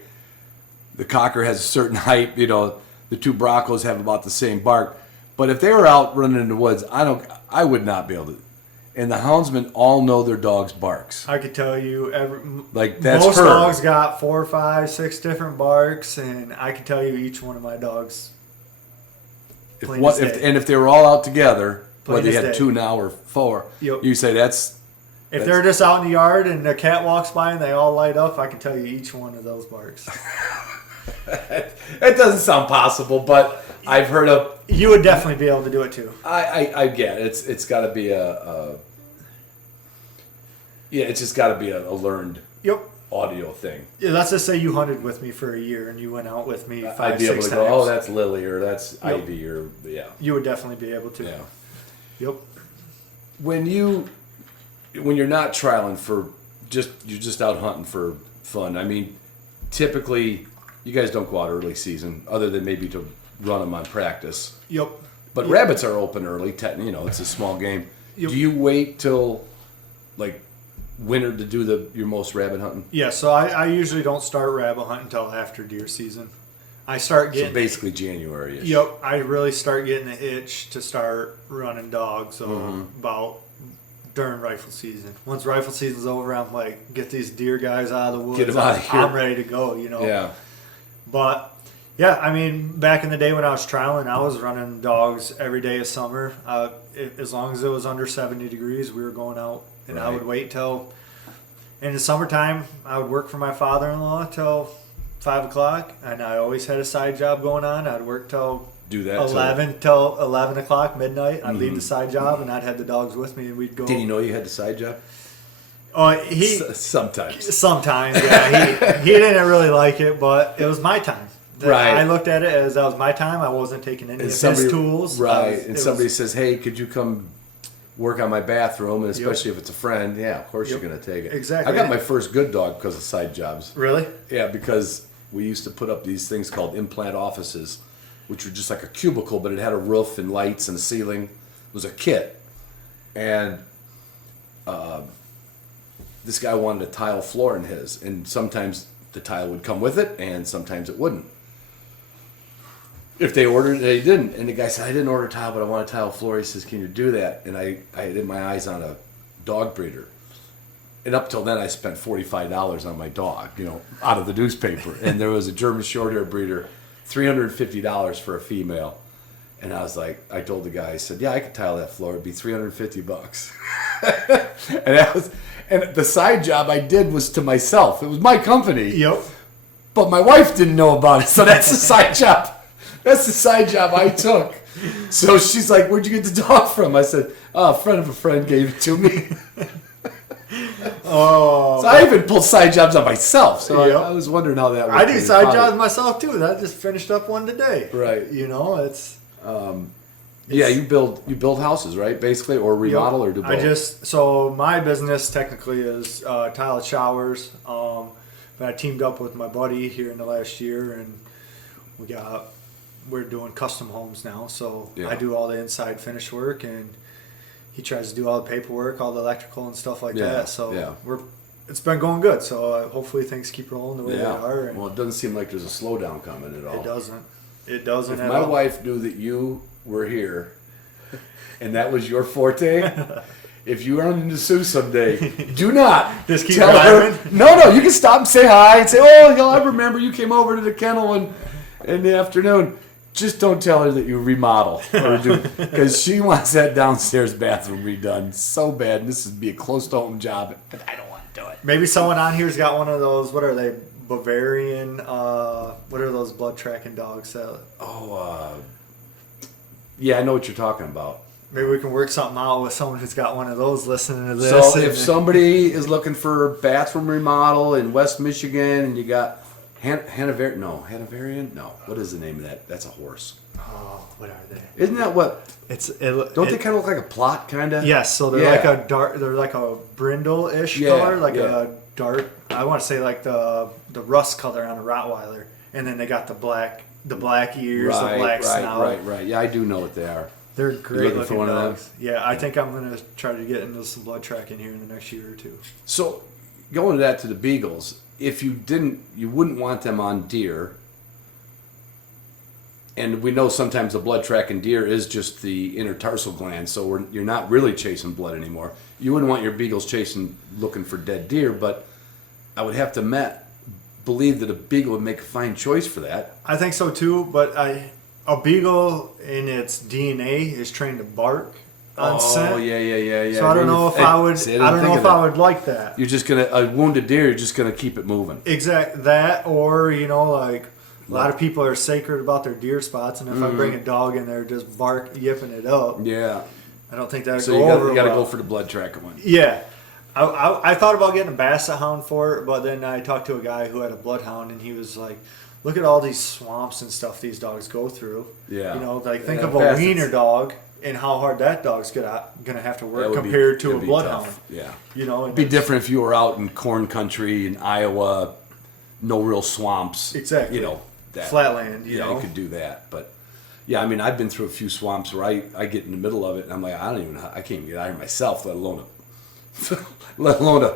The cocker has a certain height. The two Broncos have about the same bark. But if they were out running in the woods, I would not be able to. And the houndsmen all know their dog's barks. I could tell you, that's most her. dogs got 4, 5, 6 different barks, and I can tell you each one of my dogs. If they were all out together, Plain whether you as had day. 2 now or 4, Yep. you say that's. If they're just out in the yard and a cat walks by and they all light up, I can tell you each one of those barks. It doesn't sound possible, but I've heard of. You would definitely be able to do it too. I get it. It's got to be it's just got to be a learned audio thing. Yeah, let's just say you hunted with me for a year and you went out with me 5, I'd be 6 able to times. go, oh, that's Lily or that's Ivy or You would definitely be able to. Yeah. Yep. When you're not trialing you're just out hunting for fun. I mean, typically you guys don't go out early season, other than maybe to run them on practice. Yep. But rabbits are open early. It's a small game. Yep. Do you wait till like winter to do your most rabbit hunting? Yeah, so I usually don't start rabbit hunting until after deer season. I start getting... So basically January-ish. Yep, I really start getting the itch to start running dogs about during rifle season. Once rifle season's over, I'm like, get these deer guys out of the woods. Get them out of here. I'm ready to go, Yeah. But... yeah, I mean, back in the day when I was trialing, I was running dogs every day of summer. As long as it was under 70 degrees, we were going out. And I would wait till, in the summertime, I would work for my father-in-law till 5 o'clock. And I always had a side job going on. I'd work till 11 o'clock, midnight. I'd leave the side job, and I'd have the dogs with me, and we'd go. Did he know you had the side job? Sometimes. Sometimes, yeah. He didn't really like it, but it was my time. Right. I looked at it as that was my time. I wasn't taking any of his tools. Right. Somebody says, hey, could you come work on my bathroom? And especially if it's a friend, of course you're going to take it. Exactly. I got my first good dog because of side jobs. Really? Yeah, because we used to put up these things called implant offices, which were just like a cubicle, but it had a roof and lights and a ceiling. It was a kit. And this guy wanted a tile floor in his. And sometimes the tile would come with it, and sometimes it wouldn't. If they ordered it, they didn't. And the guy said, I didn't order tile, but I want a tile floor. He says, can you do that? And I had my eyes on a dog breeder. And up till then, I spent $45 on my dog, out of the newspaper. And there was a German Shorthair breeder, $350 for a female. And I was like, I told the guy, I said, yeah, I could tile that floor. It'd be $350. And the side job I did was to myself. It was my company. Yep. But my wife didn't know about it, so that's the side job. That's the side job I took. So she's like, where'd you get the dog from? I said, a friend of a friend gave it to me. Oh. So I even pulled side jobs on myself. So I was wondering how that worked. I do side jobs myself, too. I just finished up one today. Right. It's... yeah, you build houses, right? Basically, or remodel or do both? So my business technically is tile showers. But I teamed up with my buddy here in the last year, and we're doing custom homes now. So I do all the inside finish work, and he tries to do all the paperwork, all the electrical and stuff like that. So it's been going good. So hopefully things keep rolling the way they are. And well, it doesn't seem like there's a slowdown coming at all. It doesn't. If at my all. wife knew that you were here, and that was your forte. If you run into Sue someday, do not just keep tell driving. her. No, you can stop and say hi and say, "Oh, I remember you came over to the kennel in the afternoon." Just don't tell her that you remodel or do, because she wants that downstairs bathroom redone so bad. And this would be a close to home job, but I don't want to do it. Maybe someone on here's got one of those. What are they? Bavarian. What are those blood tracking dogs? Yeah, I know what you're talking about. Maybe we can work something out with someone who's got one of those listening to this. So if somebody is looking for bathroom remodel in West Michigan, and you got Hanoverian? No. What is the name of that? That's a horse. Oh, what are they? Isn't that what? Don't they kind of look like a plot, kind of? Yes. So they're like a dark. They're like a brindle-ish color, like a dark. I want to say like the rust color on a Rottweiler, and then they got the black the black ears, Right, the black right, snout. right. Yeah, I do know what they are. They're You great looking looking for one of them? dogs. Yeah, I think I'm gonna try to get into some blood tracking here in the next year or two. So, going to that to the Beagles, if you wouldn't want them on deer. And we know sometimes the blood tracking deer is just the intertarsal gland, so you're not really chasing blood anymore. You wouldn't want your Beagles looking for dead deer, but I would have to believe that a Beagle would make a fine choice for that. I think so too, but a Beagle in its DNA is trained to bark on scent. Oh yeah. So I don't know if I would. I don't know if I would like that. You're just a wounded deer. You're just gonna keep it moving. Exact that, or like a lot of people are sacred about their deer spots, and if I bring a dog in there, just yipping it up. Yeah. I don't think that would So go over you got to well. go for the blood tracker one. Yeah. I thought about getting a basset hound for it, but then I talked to a guy who had a bloodhound, and he was like, "Look at all these swamps and stuff these dogs go through. Yeah. Think Yeah, of a bassets. wiener dog and how hard that dog's gonna have to That work would compared to a it'd be bloodhound. tough. Yeah. It'd It'd be different if you were out in corn country in Iowa, no real swamps. Exactly. That Flatland. you could do that, but yeah, I mean, I've been through a few swamps where I get in the middle of it and I'm like, I can't even get out here myself, let alone a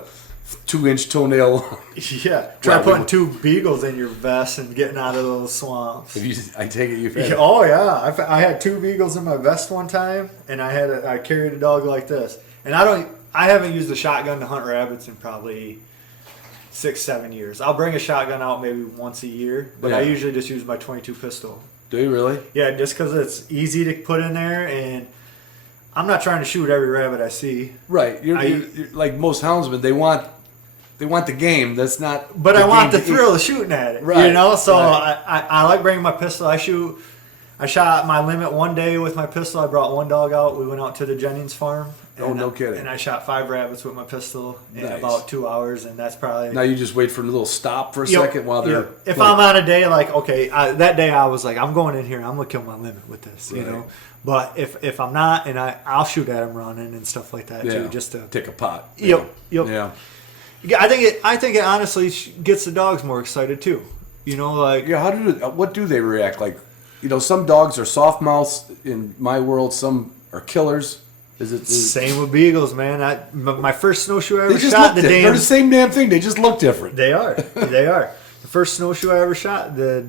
2-inch toenail. Yeah. Try Well, putting 2 Beagles in your vest and getting out of those swamps. I take it you've had Yeah, oh yeah, I had 2 Beagles in my vest one time, and I carried a dog like this, and I haven't used a shotgun to hunt rabbits in probably 6-7 years. I'll bring a shotgun out maybe once a year, but I Yeah. usually just use my 22 pistol. Do you really? Yeah, just because it's easy to put in there, and I'm not trying to shoot every rabbit I see. Right. You're like most houndsmen. They want the game. That's not. But I want the game to eat. thrill of shooting at it. Right, So right. I like bringing my pistol. I shot my limit one day with my pistol. I brought one dog out. We went out to the Jennings farm. Oh, no kidding. And I shot 5 rabbits with my pistol in Nice. about 2 hours, and that's probably. Now you just wait for a little stop for a Yep, second while they're. yep. If I'm on a day like that day I was like, I'm going in here. I'm gonna kill my limit with this, Right. But if I'm not, and I'll shoot at them running and stuff like that too, just to. take a pot. Yep. Yeah. I think it honestly gets the dogs more excited too. Yeah. What do they react like? Some dogs are soft mouths in my world. Some are killers. Is it Same with Beagles, man. My first snowshoe I ever They just shot, look different. They're the same damn thing. They just look different. They are. They are. The first snowshoe I ever shot, the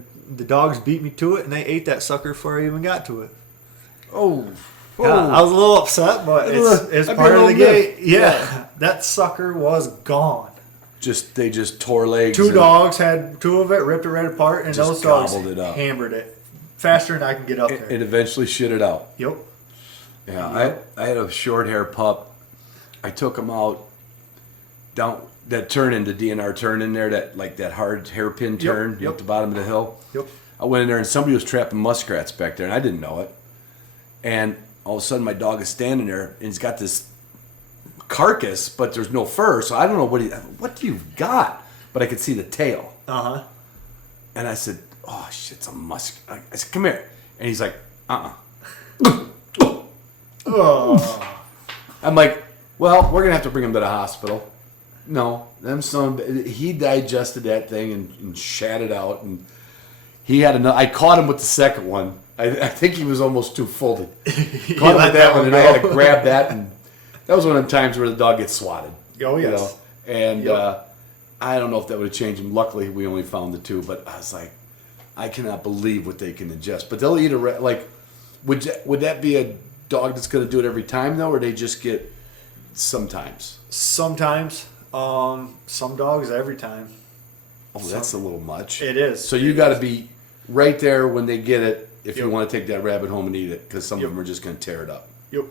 dogs beat me to it, and they ate that sucker before I even got to it. Oh. Yeah, I was a little upset, but it's I'd be part a of the little game. miffed. Yeah, that sucker was gone. They just tore legs. 2 and- dogs had 2 of it, ripped it right apart, and Just those dogs gobbled it up. hammered it faster than I can get up there. It eventually shit it out. Yep. Yeah, Yep. I had a short hair pup. I took him out down that turn into DNR turn in there, that hard hairpin turn yep. at the bottom of the hill. Yep. I went in there and somebody was trapping muskrats back there, and I didn't know it. And all of a sudden, my dog is standing there, and he's got this carcass, but there's no fur, so I don't know what do you got? But I could see the tail. Uh-huh. And I said, "Oh shit, it's a musk." I said, "Come here," and he's like, Oh. I'm like, "Well, we're gonna have to bring him to the hospital." No, he digested that thing and shat it out, and he had enough. I caught him with the second one. I think he was almost too full to caught him with that one, and I had to grab that, and that was one of the times where the dog gets swatted. Oh, yes. And Yep. I don't know if that would have changed him. Luckily, we only found the 2, but I was like, I cannot believe what they can ingest. But they'll eat would that be a dog that's going to do it every time though, or they just get sometimes? Sometimes. Some dogs every time. Oh, that's a little much. It is. So you got to be right there when they get it if you Yep. want to take that rabbit home and eat it, because some Yep. of them are just going to tear it up. Yep.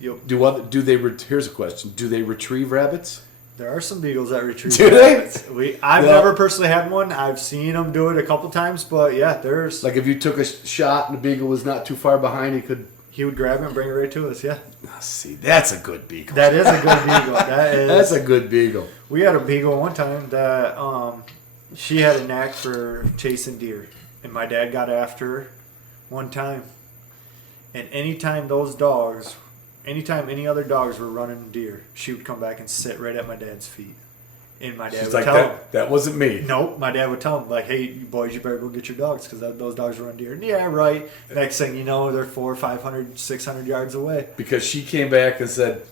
Here's a question: do they retrieve rabbits? There are some Beagles that retrieve Do they? rabbits. I've No. never personally had one. I've seen them do it a couple times, but yeah, there's Like if you took a shot and the beagle was not too far behind, he could. he would grab it and bring it right to us. Yeah, See, that's a good beagle. that is a good Beagle. That's a good beagle. We had a Beagle one time that she had a knack for chasing deer, and my dad got after her one time. And anytime any other dogs were running deer, she would come back and sit right at my dad's feet. And my dad She's would like, tell him. that wasn't me. Nope, my dad would tell him, like, hey, you boys, you better go get your dogs because those dogs run deer. And yeah, right. Next thing you know, they're 400, 500, 600 yards away. Because she came back and said,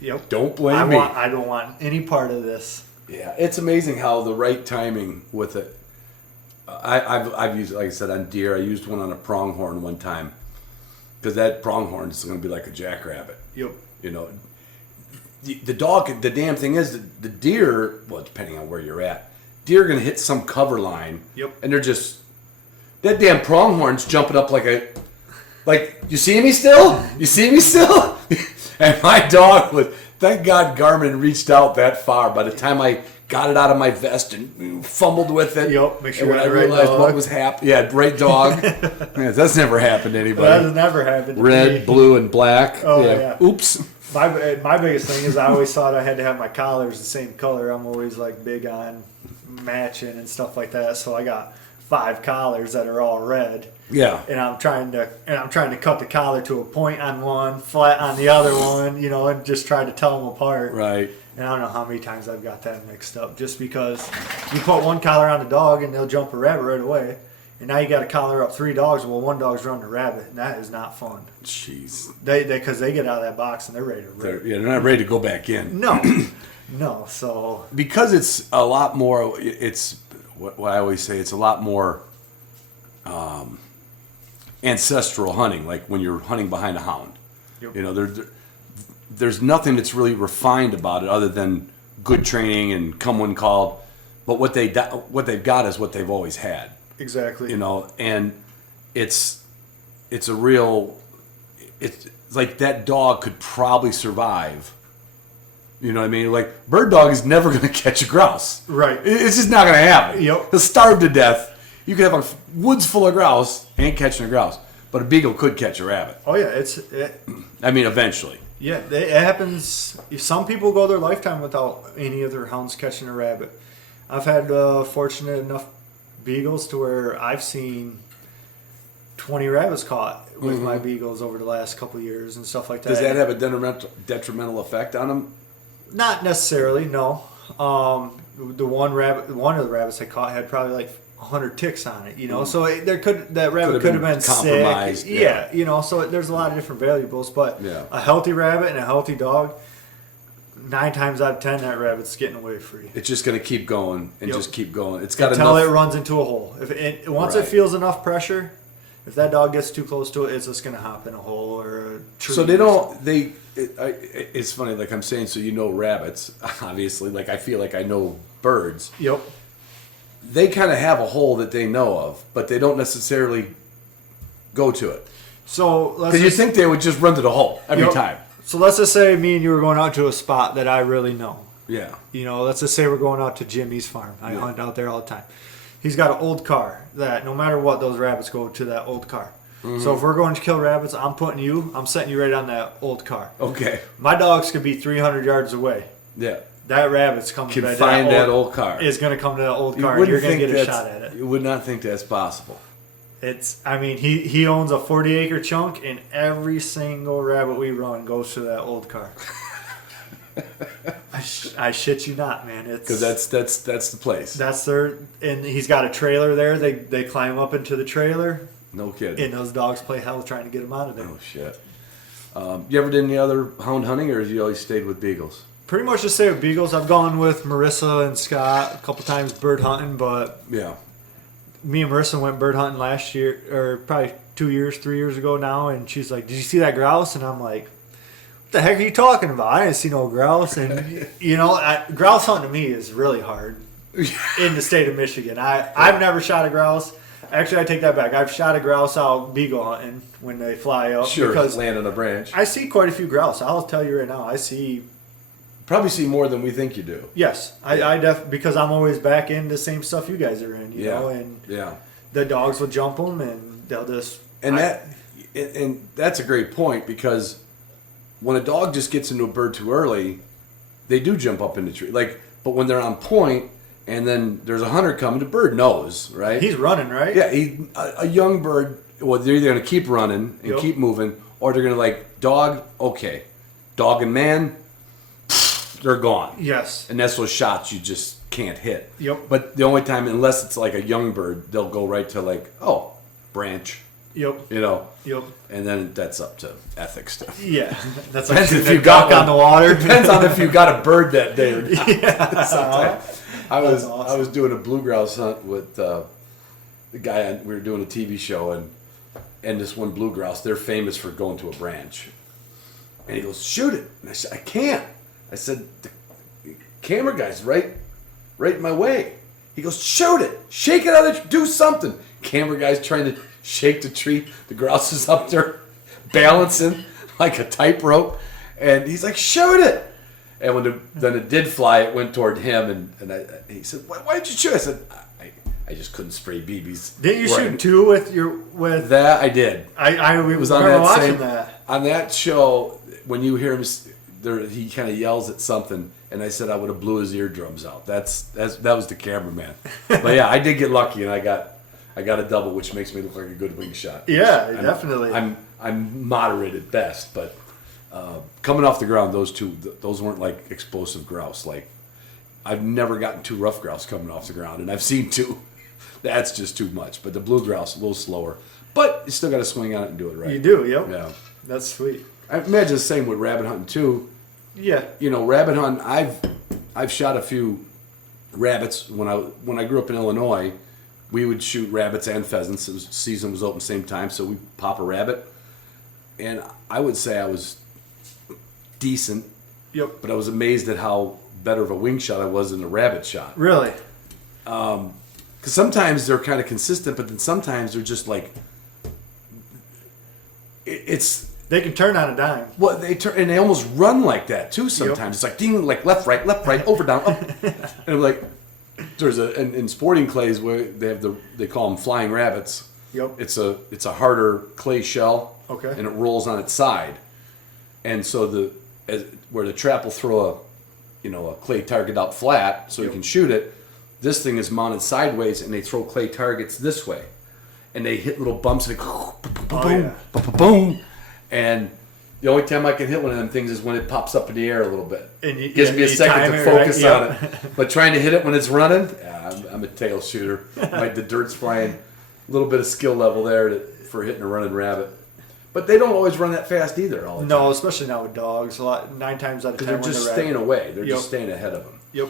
Yep. don't blame me. I don't want any part of this. Yeah, it's amazing how the right timing with it. I've used, like I said, on deer. I used one on a pronghorn one time because that pronghorn is going to be like a jackrabbit. Yep. You know, the dog. The damn thing is the deer. Well, depending on where you're at, deer are going to hit some cover line. Yep. And they're just that damn pronghorn's jumping up like you see me still? You see me still? And my dog was. Thank God Garmin reached out that far. By the time I got it out of my vest and fumbled with it, make sure and when I you got the right realized dog. what was happening, right dog. Yeah, that's never happened to anybody. That has never happened to Red, me. blue, and black. Oh, yeah. Oops. My biggest thing is I always thought I had to have my collars the same color. I'm always like big on matching and stuff like that. So I got 5 collars that are all red. Yeah. And I'm trying to cut the collar to a point on one, flat on the other one, and just try to tell them apart. Right. And I don't know how many times I've got that mixed up. Just because you put one collar on a dog and they'll jump a rabbit right away. And now you got to collar up 3 dogs. Well, one dog's running a rabbit, and that is not fun. Jeez. Because they get out of that box and they're ready to rip. They're not ready to go back in. No. No, so... Because it's a lot more, it's what I always say, it's a lot more ancestral hunting, like when you're hunting behind a hound. Yep. There's nothing that's really refined about it other than good training and come when called. But what they've got is what they've always had. Exactly. And it's a real, it's like that dog could probably survive. You know what I mean? Like, bird dog is never going to catch a grouse. Right. It's just not going to happen. Yep. He'll starve to death. You could have a woods full of grouse, ain't catching a grouse. But a beagle could catch a rabbit. Oh, yeah. Eventually. Yeah, it happens. Some people go their lifetime without any of their hounds catching a rabbit. I've had fortunate enough beagles to where I've seen 20 rabbits caught with my beagles over the last couple of years and stuff like that. Does that have a detrimental effect on them? Not necessarily, no. The one of the rabbits I caught had probably like 100 ticks on it, So that rabbit could have been compromised. Sick. Yeah, so there's a lot of different variables, but a healthy rabbit and a healthy dog, 9 times out of 10 that rabbit's getting away free. It's just going to keep going and just keep going. It's got until enough. It runs into a hole. Once it feels enough pressure, if that dog gets too close to it, it's just going to hop in a hole or a tree. So it's funny, like I'm saying, so rabbits, obviously, like I feel like I know birds. Yep. They kind of have a hole that they know of, but they don't necessarily go to it. So because you think they would just run to the hole every time. So let's just say me and you were going out to a spot that I really know. Yeah. Let's just say we're going out to Jimmy's farm. I hunt out there all the time. He's got an old car that no matter what, those rabbits go to that old car. Mm-hmm. So if we're going to kill rabbits, I'm setting you right on that old car. Okay. My dogs could be 300 yards away. Yeah. That rabbit's coming to that old car. Is going to come to that old car, and you're going to get a shot at it. You would not think that's possible. He owns a 40-acre chunk, and every single rabbit we run goes to that old car. I shit you not, man. Because that's the place. And he's got a trailer there. They climb up into the trailer. No kidding. And those dogs play hell trying to get them out of there. Oh shit. You ever did any other hound hunting, or have you always stayed with beagles? Pretty much just stay with beagles. I've gone with Marissa and Scott a couple times bird hunting, but me and Marissa went bird hunting last year, or probably 3 years ago now, and she's like, "Did you see that grouse?" And I'm like, "What the heck are you talking about? I didn't see no grouse." And grouse hunting to me is really hard in the state of Michigan. I've never shot a grouse. Actually, I take that back. I've shot a grouse out beagle hunting when they fly up. Sure, because land on a branch. I see quite a few grouse. I'll tell you right now. Probably see more than we think you do. Yes, I because I'm always back in the same stuff you guys are in, you know, and the dogs will jump them and they'll just and that's a great point, because when a dog just gets into a bird too early, they do jump up in the tree. But when they're on point and then there's a hunter coming, the bird knows, right? He's running, right? Yeah, a young bird. Well, they're either going to keep running and keep moving, or they're going to dog. Okay, dog and man. they're gone. Yes. And that's those shots you just can't hit. Yep. But the only time, unless it's like a young bird, they'll go right to like, oh, branch. Yep. You know. Yep. And then that's up to ethics too. Yeah. That's Depends like if you got on the water. Depends on if you got a bird that day or not. Yeah. Sometimes. I was awesome. doing a blue grouse hunt with the guy. We were doing a TV show, and this one blue grouse, they're famous for going to a branch. And he goes, shoot it. And I said, I can't. I said, the camera guy's right in my way. He goes, shoot it. Shake it out of the tree. Do something. Camera guy's trying to shake the tree. The grouse is up there balancing like a tightrope. And he's like, shoot it. And then it did fly, it went toward him. And he said, why did you shoot? I said, I just couldn't spray BBs. Didn't you shoot two with that? I did. I was on that watching same, that. On that show, when you hear him, he kind of yells at something, and I said I would have blew his eardrums out. That was the cameraman. But yeah, I did get lucky, and I got a double, which makes me look like a good wing shot. Yeah, definitely. I'm moderate at best, but coming off the ground, those weren't like explosive grouse. Like I've never gotten two rough grouse coming off the ground, and I've seen two. That's just too much. But the blue grouse, a little slower. But you still got to swing on it and do it right. You do, yep. Yeah. That's sweet. I imagine the same with rabbit hunting too. Yeah. You know, rabbit hunt. I've shot a few rabbits when I grew up in Illinois. We would shoot rabbits and pheasants. Season was open same time, so we pop a rabbit. And I would say I was decent. Yep. But I was amazed at how better of a wing shot I was in a rabbit shot. Really? Because sometimes they're kind of consistent, but then sometimes they're just like they can turn on a dime. Well, they turn and they almost run like that too. Sometimes Yep. it's like ding, like left, right, over, down, up. And I'm like, there's in sporting clays where they call them flying rabbits. Yep. It's a harder clay shell. Okay. And it rolls on its side, and so where the trap will throw a clay target out flat so you can shoot it. This thing is mounted sideways, and they throw clay targets this way, and they hit little bumps and boom, boom. And the only time I can hit one of them things is when it pops up in the air a little bit. And you, gives me a second to focus right? on it. But trying to hit it when it's running, I'm a tail shooter. The dirt's flying. A little bit of skill level there for hitting a running rabbit. But they don't always run that fast either. All the time. No, especially not with dogs. 9 times out of 10 they're just staying away. They're just staying ahead of them. Yep.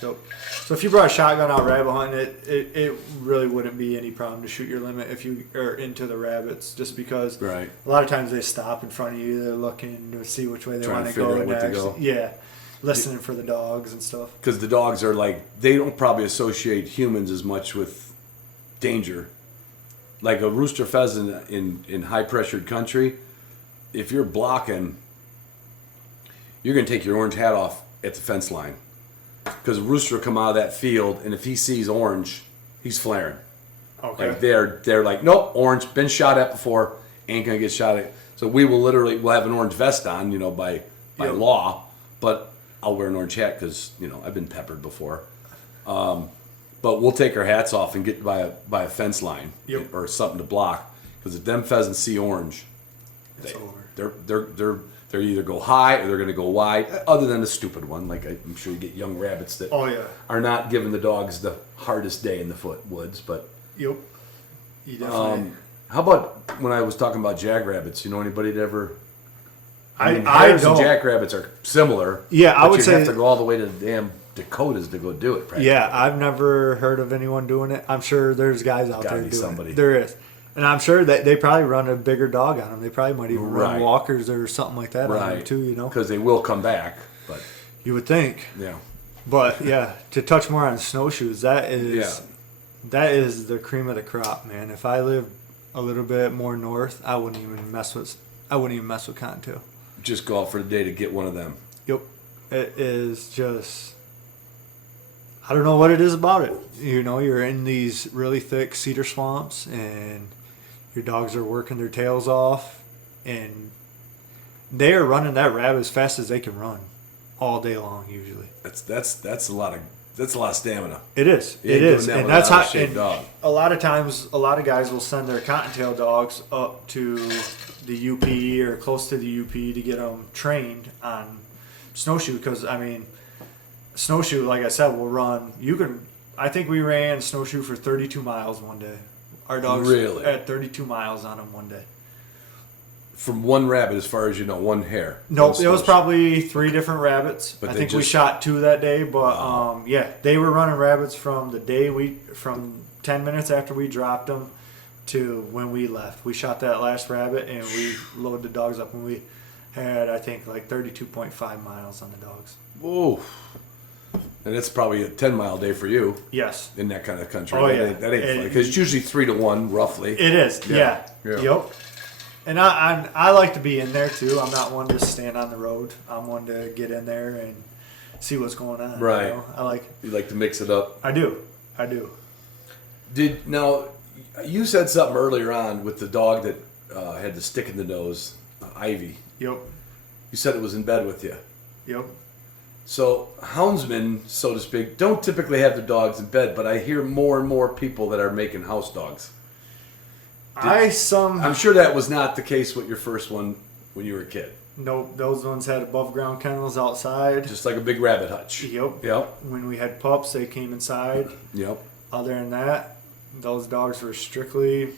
So if you brought a shotgun out rabbit hunting, it really wouldn't be any problem to shoot your limit if you are into the rabbits, just because right. A lot of times they stop in front of you. They're looking to see which way they want to go next. Yeah, listening for the dogs and stuff. Because the dogs are they don't probably associate humans as much with danger. Like a rooster pheasant in high pressured country, if you're blocking, you're going to take your orange hat off at the fence line. Because a rooster will come out of that field, and if he sees orange, he's flaring. Okay. Like they're like, nope, orange, been shot at before, ain't gonna get shot at. So we'll have an orange vest on, by law, but I'll wear an orange hat because I've been peppered before. But we'll take our hats off and get by a fence line or something to block, because if them pheasants see orange, it's over. They're either go high or they're going to go wide, other than the stupid one. Like I'm sure you get young rabbits that are not giving the dogs the hardest day in the woods. But yep, you definitely. How about when I was talking about jackrabbits? You know anybody that ever? I hares don't. And jackrabbits are similar. Yeah, I would you say have to go all the way to the damn Dakotas to go do it. Practically. Yeah, I've never heard of anyone doing it. I'm sure there's guys out there doing it. There is. And I'm sure that they probably run a bigger dog on them. They probably might even run walkers or something like that on them too, Because they will come back. But you would think. Yeah. But yeah, to touch more on snowshoes, that is the cream of the crop, man. If I lived a little bit more north, I wouldn't even mess with cottontail. Just go out for the day to get one of them. Yep. It is just, I don't know what it is about it. You're in these really thick cedar swamps, and your dogs are working their tails off, and they are running that rabbit as fast as they can run all day long. Usually, that's a lot of stamina. It is. It is, and that's how. And a lot of times, a lot of guys will send their cottontail dogs up to the UP or close to the UP to get them trained on snowshoe, because I mean, snowshoe, like I said, will run. I think we ran snowshoe for 32 miles one day. Our dogs Really? at 32 miles on them one day. From one rabbit, as far as you know, one hare. Nope, One it was snowshoe. probably 3 different rabbits. But I they think we just- shot 2 that day, but yeah, they were running rabbits from 10 minutes after we dropped them to when we left. We shot that last rabbit and we loaded the dogs up, and we had, I think, like 32.5 miles on the dogs. Whoa. And it's probably a 10-mile day for you Yes, in that kind of country. Oh, That yeah. ain't funny. And- Because it's usually 3 to 1, roughly. it is. Yeah. Yeah. Yeah. Yep. And I like to be in there too. I'm not one to stand on the road. I'm one to get in there and see what's going on. Right. You know? I like. You like to mix it up. I do. Now, you said something earlier on with the dog that had the stick in the nose, Ivy. Yep. You said it was in bed with you. Yep. So houndsmen, so to speak, don't typically have their dogs in bed, but I hear more and more people that are making house dogs. I'm sure that was not the case with your first one when you were a kid. Nope, those ones had above ground kennels outside. Just like a big rabbit hutch. Yep. Yep. When we had pups, they came inside. Yep. Other than that, those dogs were strictly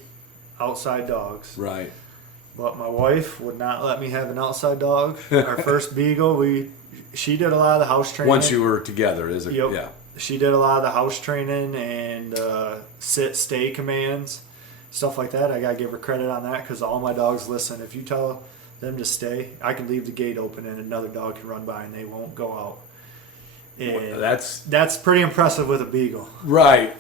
outside dogs. Right. But my wife would not let me have an outside dog. Our first Beagle, she did a lot of the house training. Once you were together, is it? Yep. Yeah. She did a lot of the house training and sit, stay commands, stuff like that. I gotta give her credit on that, because all my dogs listen. If you tell them to stay, I can leave the gate open and another dog can run by and they won't go out. And that's pretty impressive with a Beagle. Right.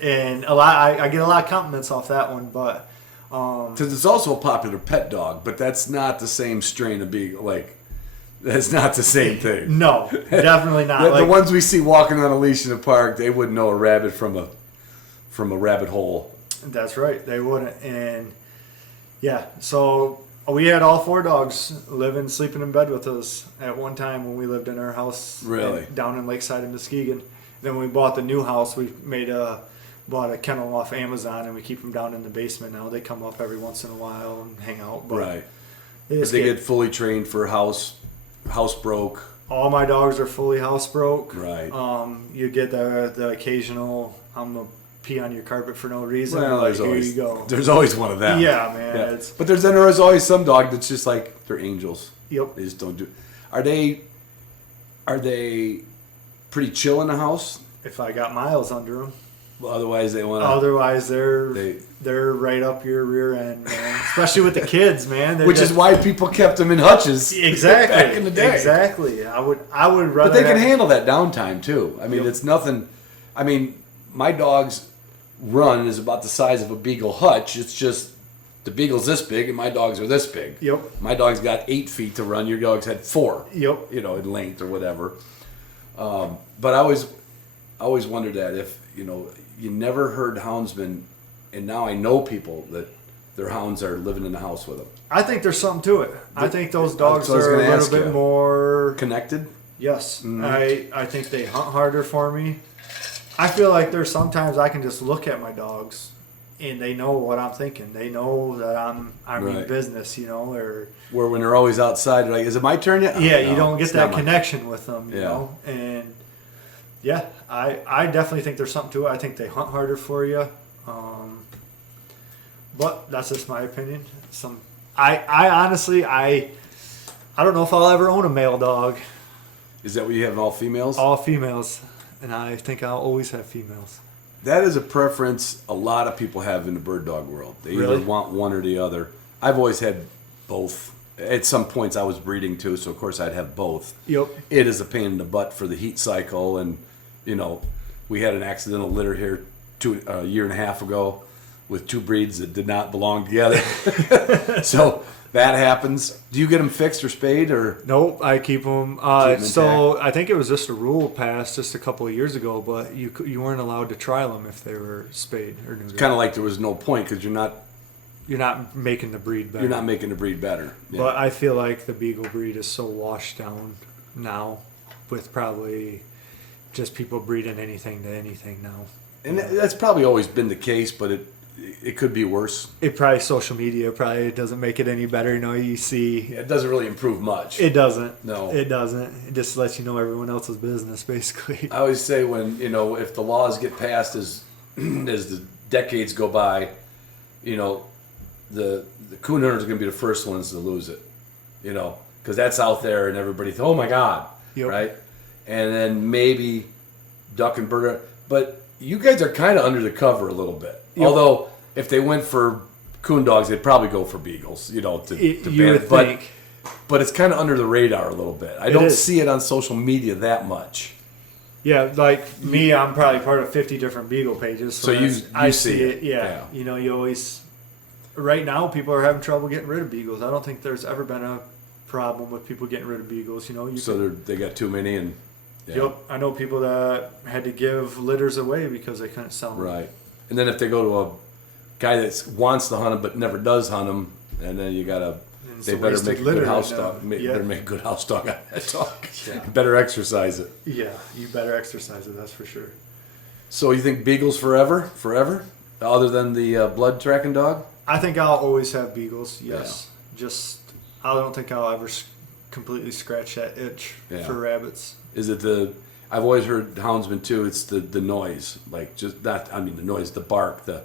And a lot, I get a lot of compliments off that one, but Because it's also a popular pet dog, but that's not the same strain of Beagle. Like, that's not the same thing. no, definitely not. The ones we see walking on a leash in the park, they wouldn't know a rabbit from a rabbit hole. That's right, they wouldn't. And yeah, so we had all 4 dogs sleeping in bed with us at one time when we lived in our house. Really? Down in Lakeside in Muskegon. Then when we bought the new house, we bought a kennel off Amazon, and we keep them down in the basement now. They come up every once in a while and hang out. But Right. they But just they get fully trained for house broke. all my dogs are fully housebroke. Right. You get the occasional, I'm going to pee on your carpet for no reason. Well, Like, here you go. there's always one of them. Yeah, man. Yeah. It's, But there is always some dog that's just like, they're angels. yep. They just don't do. Are they pretty chill in the house? If I got miles under them. Well, otherwise they want to. Otherwise, they're right up your rear end, man. Especially with the kids, man. They're Which is just- why people kept them in hutches. exactly Back in the day. Exactly. I would rather. But they can have- handle that downtime too. I mean, Yep. it's nothing. I mean, my dog's run is about the size of a Beagle hutch. It's just the Beagle's this big and my dogs are this big. Yep. My dog's got 8 feet to run. Your dog's had 4. Yep. In length or whatever. But I always wondered that if you never heard houndsmen, and now I know people that their hounds are living in the house with them. I think there's something to it. I think those dogs That's what I was are a gonna little ask bit you. more. Connected. Yes, Mm-hmm. I think they hunt harder for me. I feel like there's sometimes I can just look at my dogs, and they know what I'm thinking. They know that I'm in Right. business, or Where when they're always outside, they're like, is it my turn yet? yeah, Oh, you no, don't get it's not that my turn. connection with them, you Yeah. know. And yeah, I definitely think there's something to it. I think they hunt harder for you. But that's just my opinion. I honestly I don't know if I'll ever own a male dog. Is that what you have, all females? All females, and I think I'll always have females. That is a preference a lot of people have in the bird dog world. They either Really? want one or the other. I've always had both. At some points I was breeding too, so of course I'd have both. Yep. It is a pain in the butt for the heat cycle, and we had an accidental litter here a year and a half ago with 2 breeds that did not belong together. So that happens. Do you get them fixed or spayed or? Nope, I keep them. Keep 'em So I think it was just a rule passed just a couple of years ago, but you weren't allowed to trial them if they were spayed or neutered. Kind of like there was no point because you're not making the breed better. You're not making the breed better. Yeah. But I feel like the Beagle breed is so washed down now, with probably just people breeding anything to anything now. And that's probably always been the case, but it could be worse. It probably social media probably doesn't make it any better. You see, It doesn't really improve much. it doesn't. No. It doesn't. It just lets you know everyone else's business, basically. I always say when, if the laws get passed as the decades go by, the coon hunters are going to be the first ones to lose it, because that's out there and everybody, oh my God, Yep. right? And then maybe duck and bird. But you guys are kind of under the cover a little bit. Yep. Although if they went for coon dogs, they'd probably go for beagles, to You ban would it. think. But it's kind of under the radar a little bit. I don't see it on social media that much. Yeah, like me, I'm probably part of 50 different Beagle pages. So I see it. Yeah. You always. Right now, people are having trouble getting rid of Beagles. I don't think there's ever been a problem with people getting rid of Beagles. They got too many and. Yeah. Yep, I know people that had to give litters away because they couldn't sell them. Right, and then if they go to a guy that wants to hunt them but never does hunt them, and then you gotta. They better make a good house dog. Better make a good house dog out of that dog. Yeah. Better exercise it. Yeah, you better exercise it. That's for sure. So you think Beagles forever, other than the blood tracking dog? I think I'll always have Beagles. Yes, just I don't think I'll ever completely scratch that itch for rabbits. Is it I've always heard houndsmen too. It's the noise, like just that. I mean, the noise, the bark, the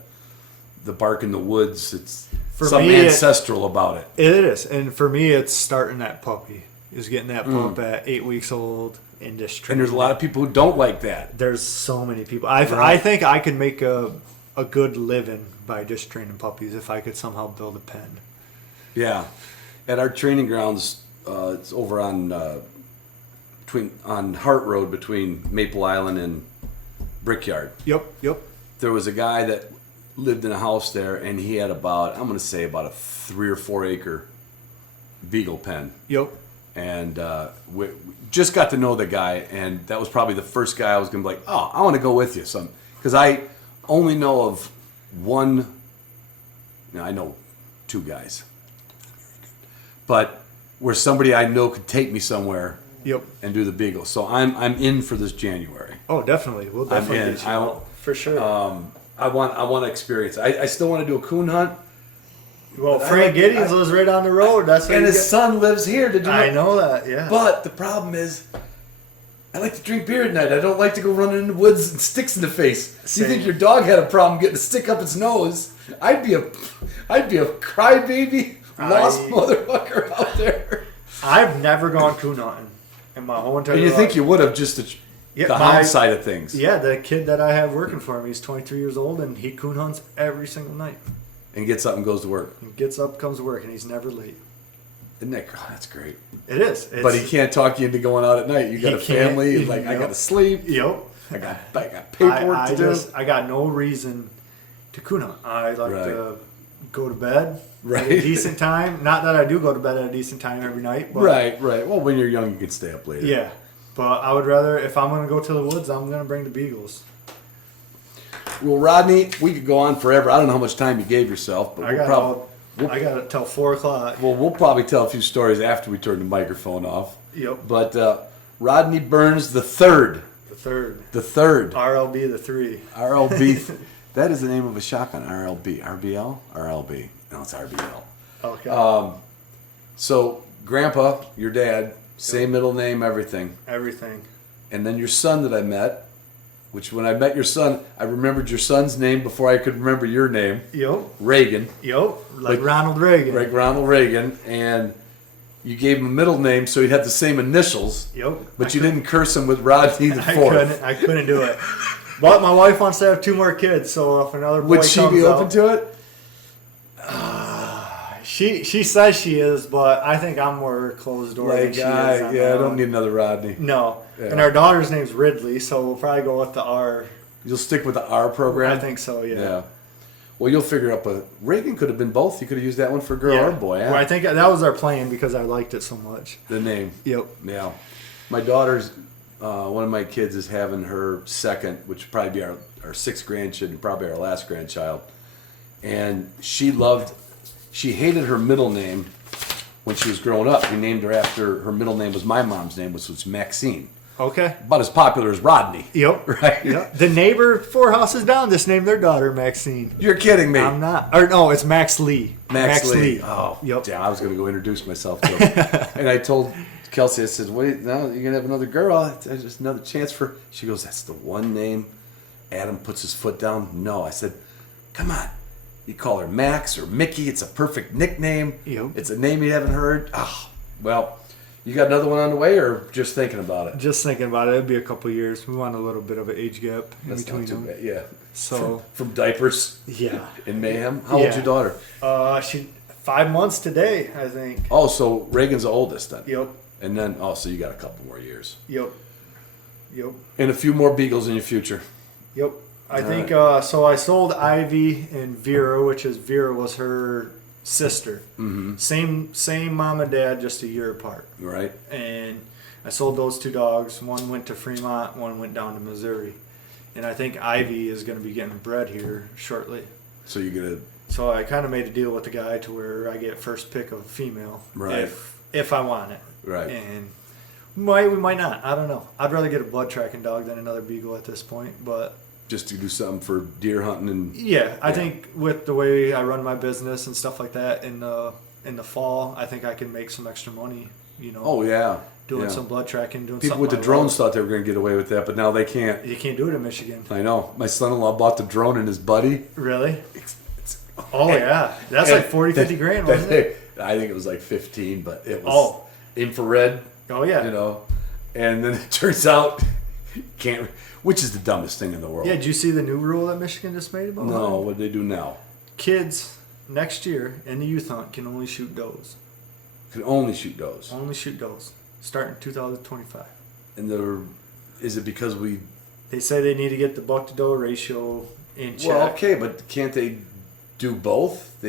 bark in the woods. It's something ancestral about it. It is, and for me, it's starting that puppy. Is getting that pup at 8 weeks old and just training. And there's a lot of people who don't like that. There's so many people. I think I could make a good living by just training puppies if I could somehow build a pen. Yeah, at our training grounds, it's over on Hart Road between Maple Island and Brickyard. Yep. There was a guy that lived in a house there, and he had about a 3 or 4 acre beagle pen. Yep. And we just got to know the guy, and that was probably the first guy I was going to be like, oh, I want to go with you. Because I only know of one, I know 2 guys. But where somebody I know could take me somewhere and do the beagle. So I'm in for this January. Oh, definitely. We'll definitely get you out. For sure. I want to experience. I still want to do a coon hunt. Well, Frank Giddings lives right down the road. And his son lives here. Did you know? I know that, yeah. But the problem is, I like to drink beer at night. I don't like to go running in the woods and sticks in the face. Same. You think your dog had a problem getting a stick up its nose? I'd be a crybaby, lost motherfucker out there. I've never gone coon hunting in my whole entire life. And you think you would have just the hound side of things. Yeah, the kid that I have working for me, he's 23 years old, and he coon hunts every single night. And gets up and goes to work. He gets up, comes to work, and he's never late. Isn't that, that's great. It is. But he can't talk you into going out at night. You got a family, and I got to sleep. Yep. I got paperwork to do. I got no reason to coon hunt. I like to go to bed at a decent time. Not that I do go to bed at a decent time every night. But Right. Well, when you're young, you can stay up later. Yeah. But I would rather, if I'm going to go to the woods, I'm going to bring the Beagles. Well, Rodney, we could go on forever. I don't know how much time you gave yourself, but I got it till 4 o'clock. Well, we'll probably tell a few stories after we turn the microphone off. Yep. But Rodney Burns the third. The third. RLB the 3. RLB. That is the name of a shotgun. RLB. RBL? RLB. No, it's RBL. Okay. So, Grandpa, your dad, same middle name, everything. Everything. And then your son that I met, which when I met your son, I remembered your son's name before I could remember your name. Yep. Reagan. Yep. Like Ronald Reagan. Like Ronald Reagan. And you gave him a middle name so he'd have the same initials. Yep. But you didn't curse him with Rodney the fourth. I couldn't do it. But my wife wants to have 2 more kids, so if another boy comes out... Would she be open to it? She says she is, but I think I'm more closed door than she is. I don't need another Rodney. No. Yeah. And our daughter's name's Ridley, so we'll probably go with the R. You'll stick with the R program? I think so, yeah. Well, you'll figure out, but Reagan could have been both. You could have used that one for girl or boy. Well, I think that was our plan because I liked it so much. The name. Yep. Yeah. My daughter's, one of my kids is having her second, which would probably be our 6th grandchild, probably our last grandchild. And she hated her middle name when she was growing up. We named her after, her middle name was my mom's name, which was Maxine. Okay. About as popular as Rodney. Yep. Right? Yep. The neighbor 4 houses down just named their daughter Maxine. You're kidding me. I'm not. Or no, it's Max Lee. Max Lee. Oh, yep. damn. I was going to go introduce myself to him. And I told Kelsey, I said, wait, now you're going to have another girl. It's just another chance for... She goes, that's the one name. Adam puts his foot down. No. I said, come on. You call her Max or Mickey. It's a perfect nickname. Yep. It's a name you haven't heard. Oh, well... You got another one on the way, or just thinking about it? Just thinking about it. It'd be a couple years. We want a little bit of an age gap in That's between not too them. bad. Yeah. So from diapers. Yeah. In mayhem. How old's your daughter? She 5 months today, I think. Oh, so Reagan's the oldest then. Yep. And then so you got a couple more years. Yep. And a few more Beagles in your future. Yep. I think right. so. I sold Ivy and Vera, Vera was her sister. Mm-hmm. Same mom and dad, just a year apart. Right. And I sold those 2 dogs. One went to Fremont, one went down to Missouri. And I think Ivy is going to be getting bred here shortly. So you're gonna. So I kind of made a deal with the guy to where I get first pick of a female, right? If I want it, right? And we might not. I don't know. I'd rather get a blood tracking dog than another Beagle at this point, but. Just to do something for deer hunting and I think with the way I run my business and stuff like that in the fall, I think I can make some extra money. Oh yeah. Doing some blood tracking, doing people something with the I drones love. thought they were going to get away with that, but now they can't. You can't do it in Michigan. I know. My son-in-law bought the drone and his buddy. Really? Yeah, that's like 40, 50 grand, wasn't it? I think it was like 15, but it was infrared. Oh yeah. And then it turns out can't. Which is the dumbest thing in the world. Yeah, did you see the new rule that Michigan just made about No, it? what do they do now? Kids next year in the youth hunt can only shoot does. Can only shoot does. Only shoot does. Starting 2025. And is it because we... They say they need to get the buck to doe ratio in check. Well, okay, but can't they do both?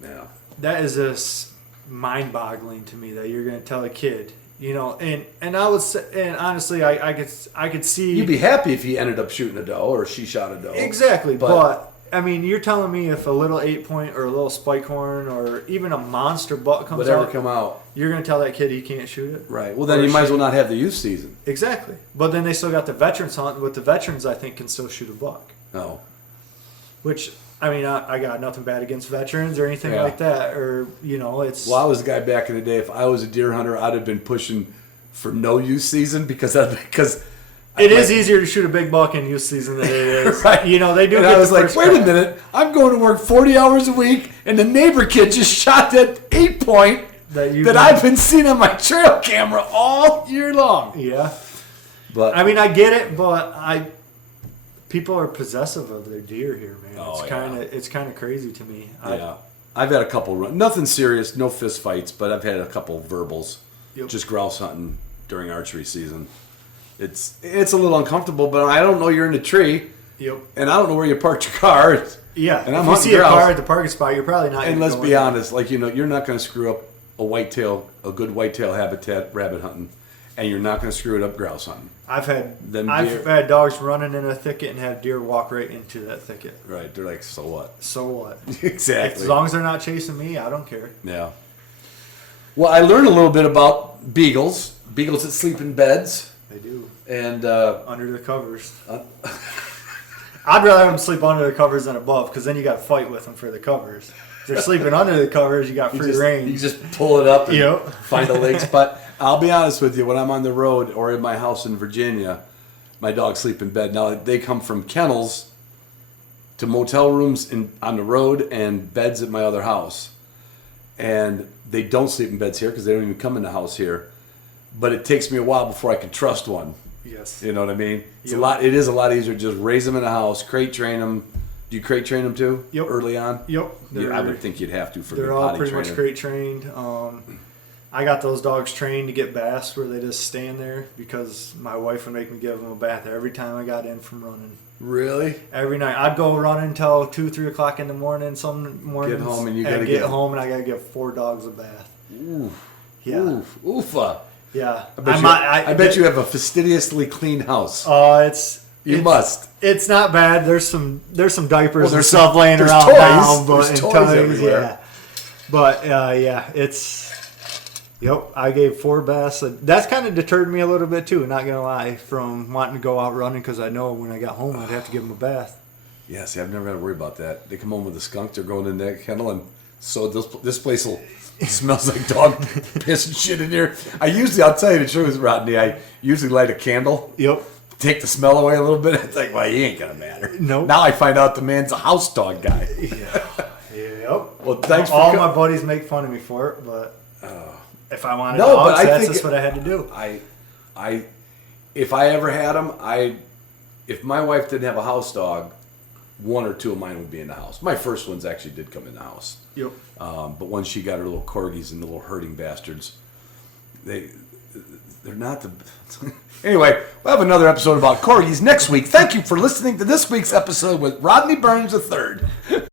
No. That is just mind-boggling to me that you're going to tell a kid... and I would say, and honestly, I could see. You'd be happy if he ended up shooting a doe or she shot a doe. Exactly, but I mean, you're telling me if a little 8-point or a little spike horn or even a monster buck comes out, you're going to tell that kid he can't shoot it? Right. Well, then you might as well not have the youth season. Exactly, but then they still got the veterans hunt. With the veterans, I think can still shoot a buck. No. Which. I mean, I got nothing bad against veterans or anything like that, or it's. Well, I was a guy back in the day. If I was a deer hunter, I'd have been pushing for no youth season because it is easier to shoot a big buck in youth season than it is. Right. They do. And I was like, wait a minute, I'm going to work 40 hours a week, and the neighbor kid just shot that 8-point that I've been seeing on my trail camera all year long. Yeah. But I mean, I get it, but people are possessive of their deer here, man. It's kind of crazy to me. I've had a couple nothing serious, no fist fights, but I've had a couple verbals, just grouse hunting during archery season. It's a little uncomfortable, but I don't know you're in the tree. Yep. And I don't know where you parked your car. And if you see a car at the parking spot, you're probably not. And let's be honest, you're not going to screw up a good whitetail habitat rabbit hunting, and you're not going to screw it up grouse hunting. I've had dogs running in a thicket and had deer walk right into that thicket. Right. They're like, so what? So what? Exactly. As long as they're not chasing me, I don't care. Yeah. Well, I learned a little bit about beagles. Beagles that sleep in beds. They do. And under the covers. I'd rather have them sleep under the covers than above, because then you got to fight with them for the covers. If they're sleeping under the covers, you got free range. You just pull it up and find a leg spot. I'll be honest with you, when I'm on the road or in my house in Virginia, my dogs sleep in bed. Now, they come from kennels to motel rooms on the road and beds at my other house. And they don't sleep in beds here because they don't even come in the house here. But it takes me a while before I can trust one. Yes. You know what I mean? It is a lot easier to just raise them in the house, crate train them. Do you crate train them too? Yep. Early on? Yep. I would think you'd have to for they're good all potty pretty training. much crate trained. I got those dogs trained to get baths where they just stand there because my wife would make me give them a bath every time I got in from running. Really? Every night. I'd go running until 2, 3 o'clock in the morning some mornings. Get home and get home and I got to give 4 dogs a bath. Oof. Yeah. Oof. Oofa. Yeah. I bet you have a fastidiously clean house. You must. It's not bad. There's some diapers and stuff laying around toys. Now, there's toys everywhere. Yeah. But it's Yep, I gave 4 baths. That's kind of deterred me a little bit too, not going to lie, from wanting to go out running because I know when I got home I'd have to give them a bath. Yeah, see, I've never had to worry about that. They come home with a skunk, they're going in that kennel, and so this place smells like dog piss and shit in here. I'll tell you the truth, Rodney, I usually light a candle. Yep. Take the smell away a little bit. It's like, well, he ain't going to matter. Nope. Now I find out the man's a house dog guy. Yeah. Yep. Well, thanks for all my buddies make fun of me for it, but if I wanted No, but dogs, I that's think just what I had to do. If I ever had them, if my wife didn't have a house dog, 1 or 2 of mine would be in the house. My first ones actually did come in the house. Yep. But once she got her little corgis and the little herding bastards, they're not the. Anyway, we'll have another episode about corgis next week. Thank you for listening to this week's episode with Rodney Burns III.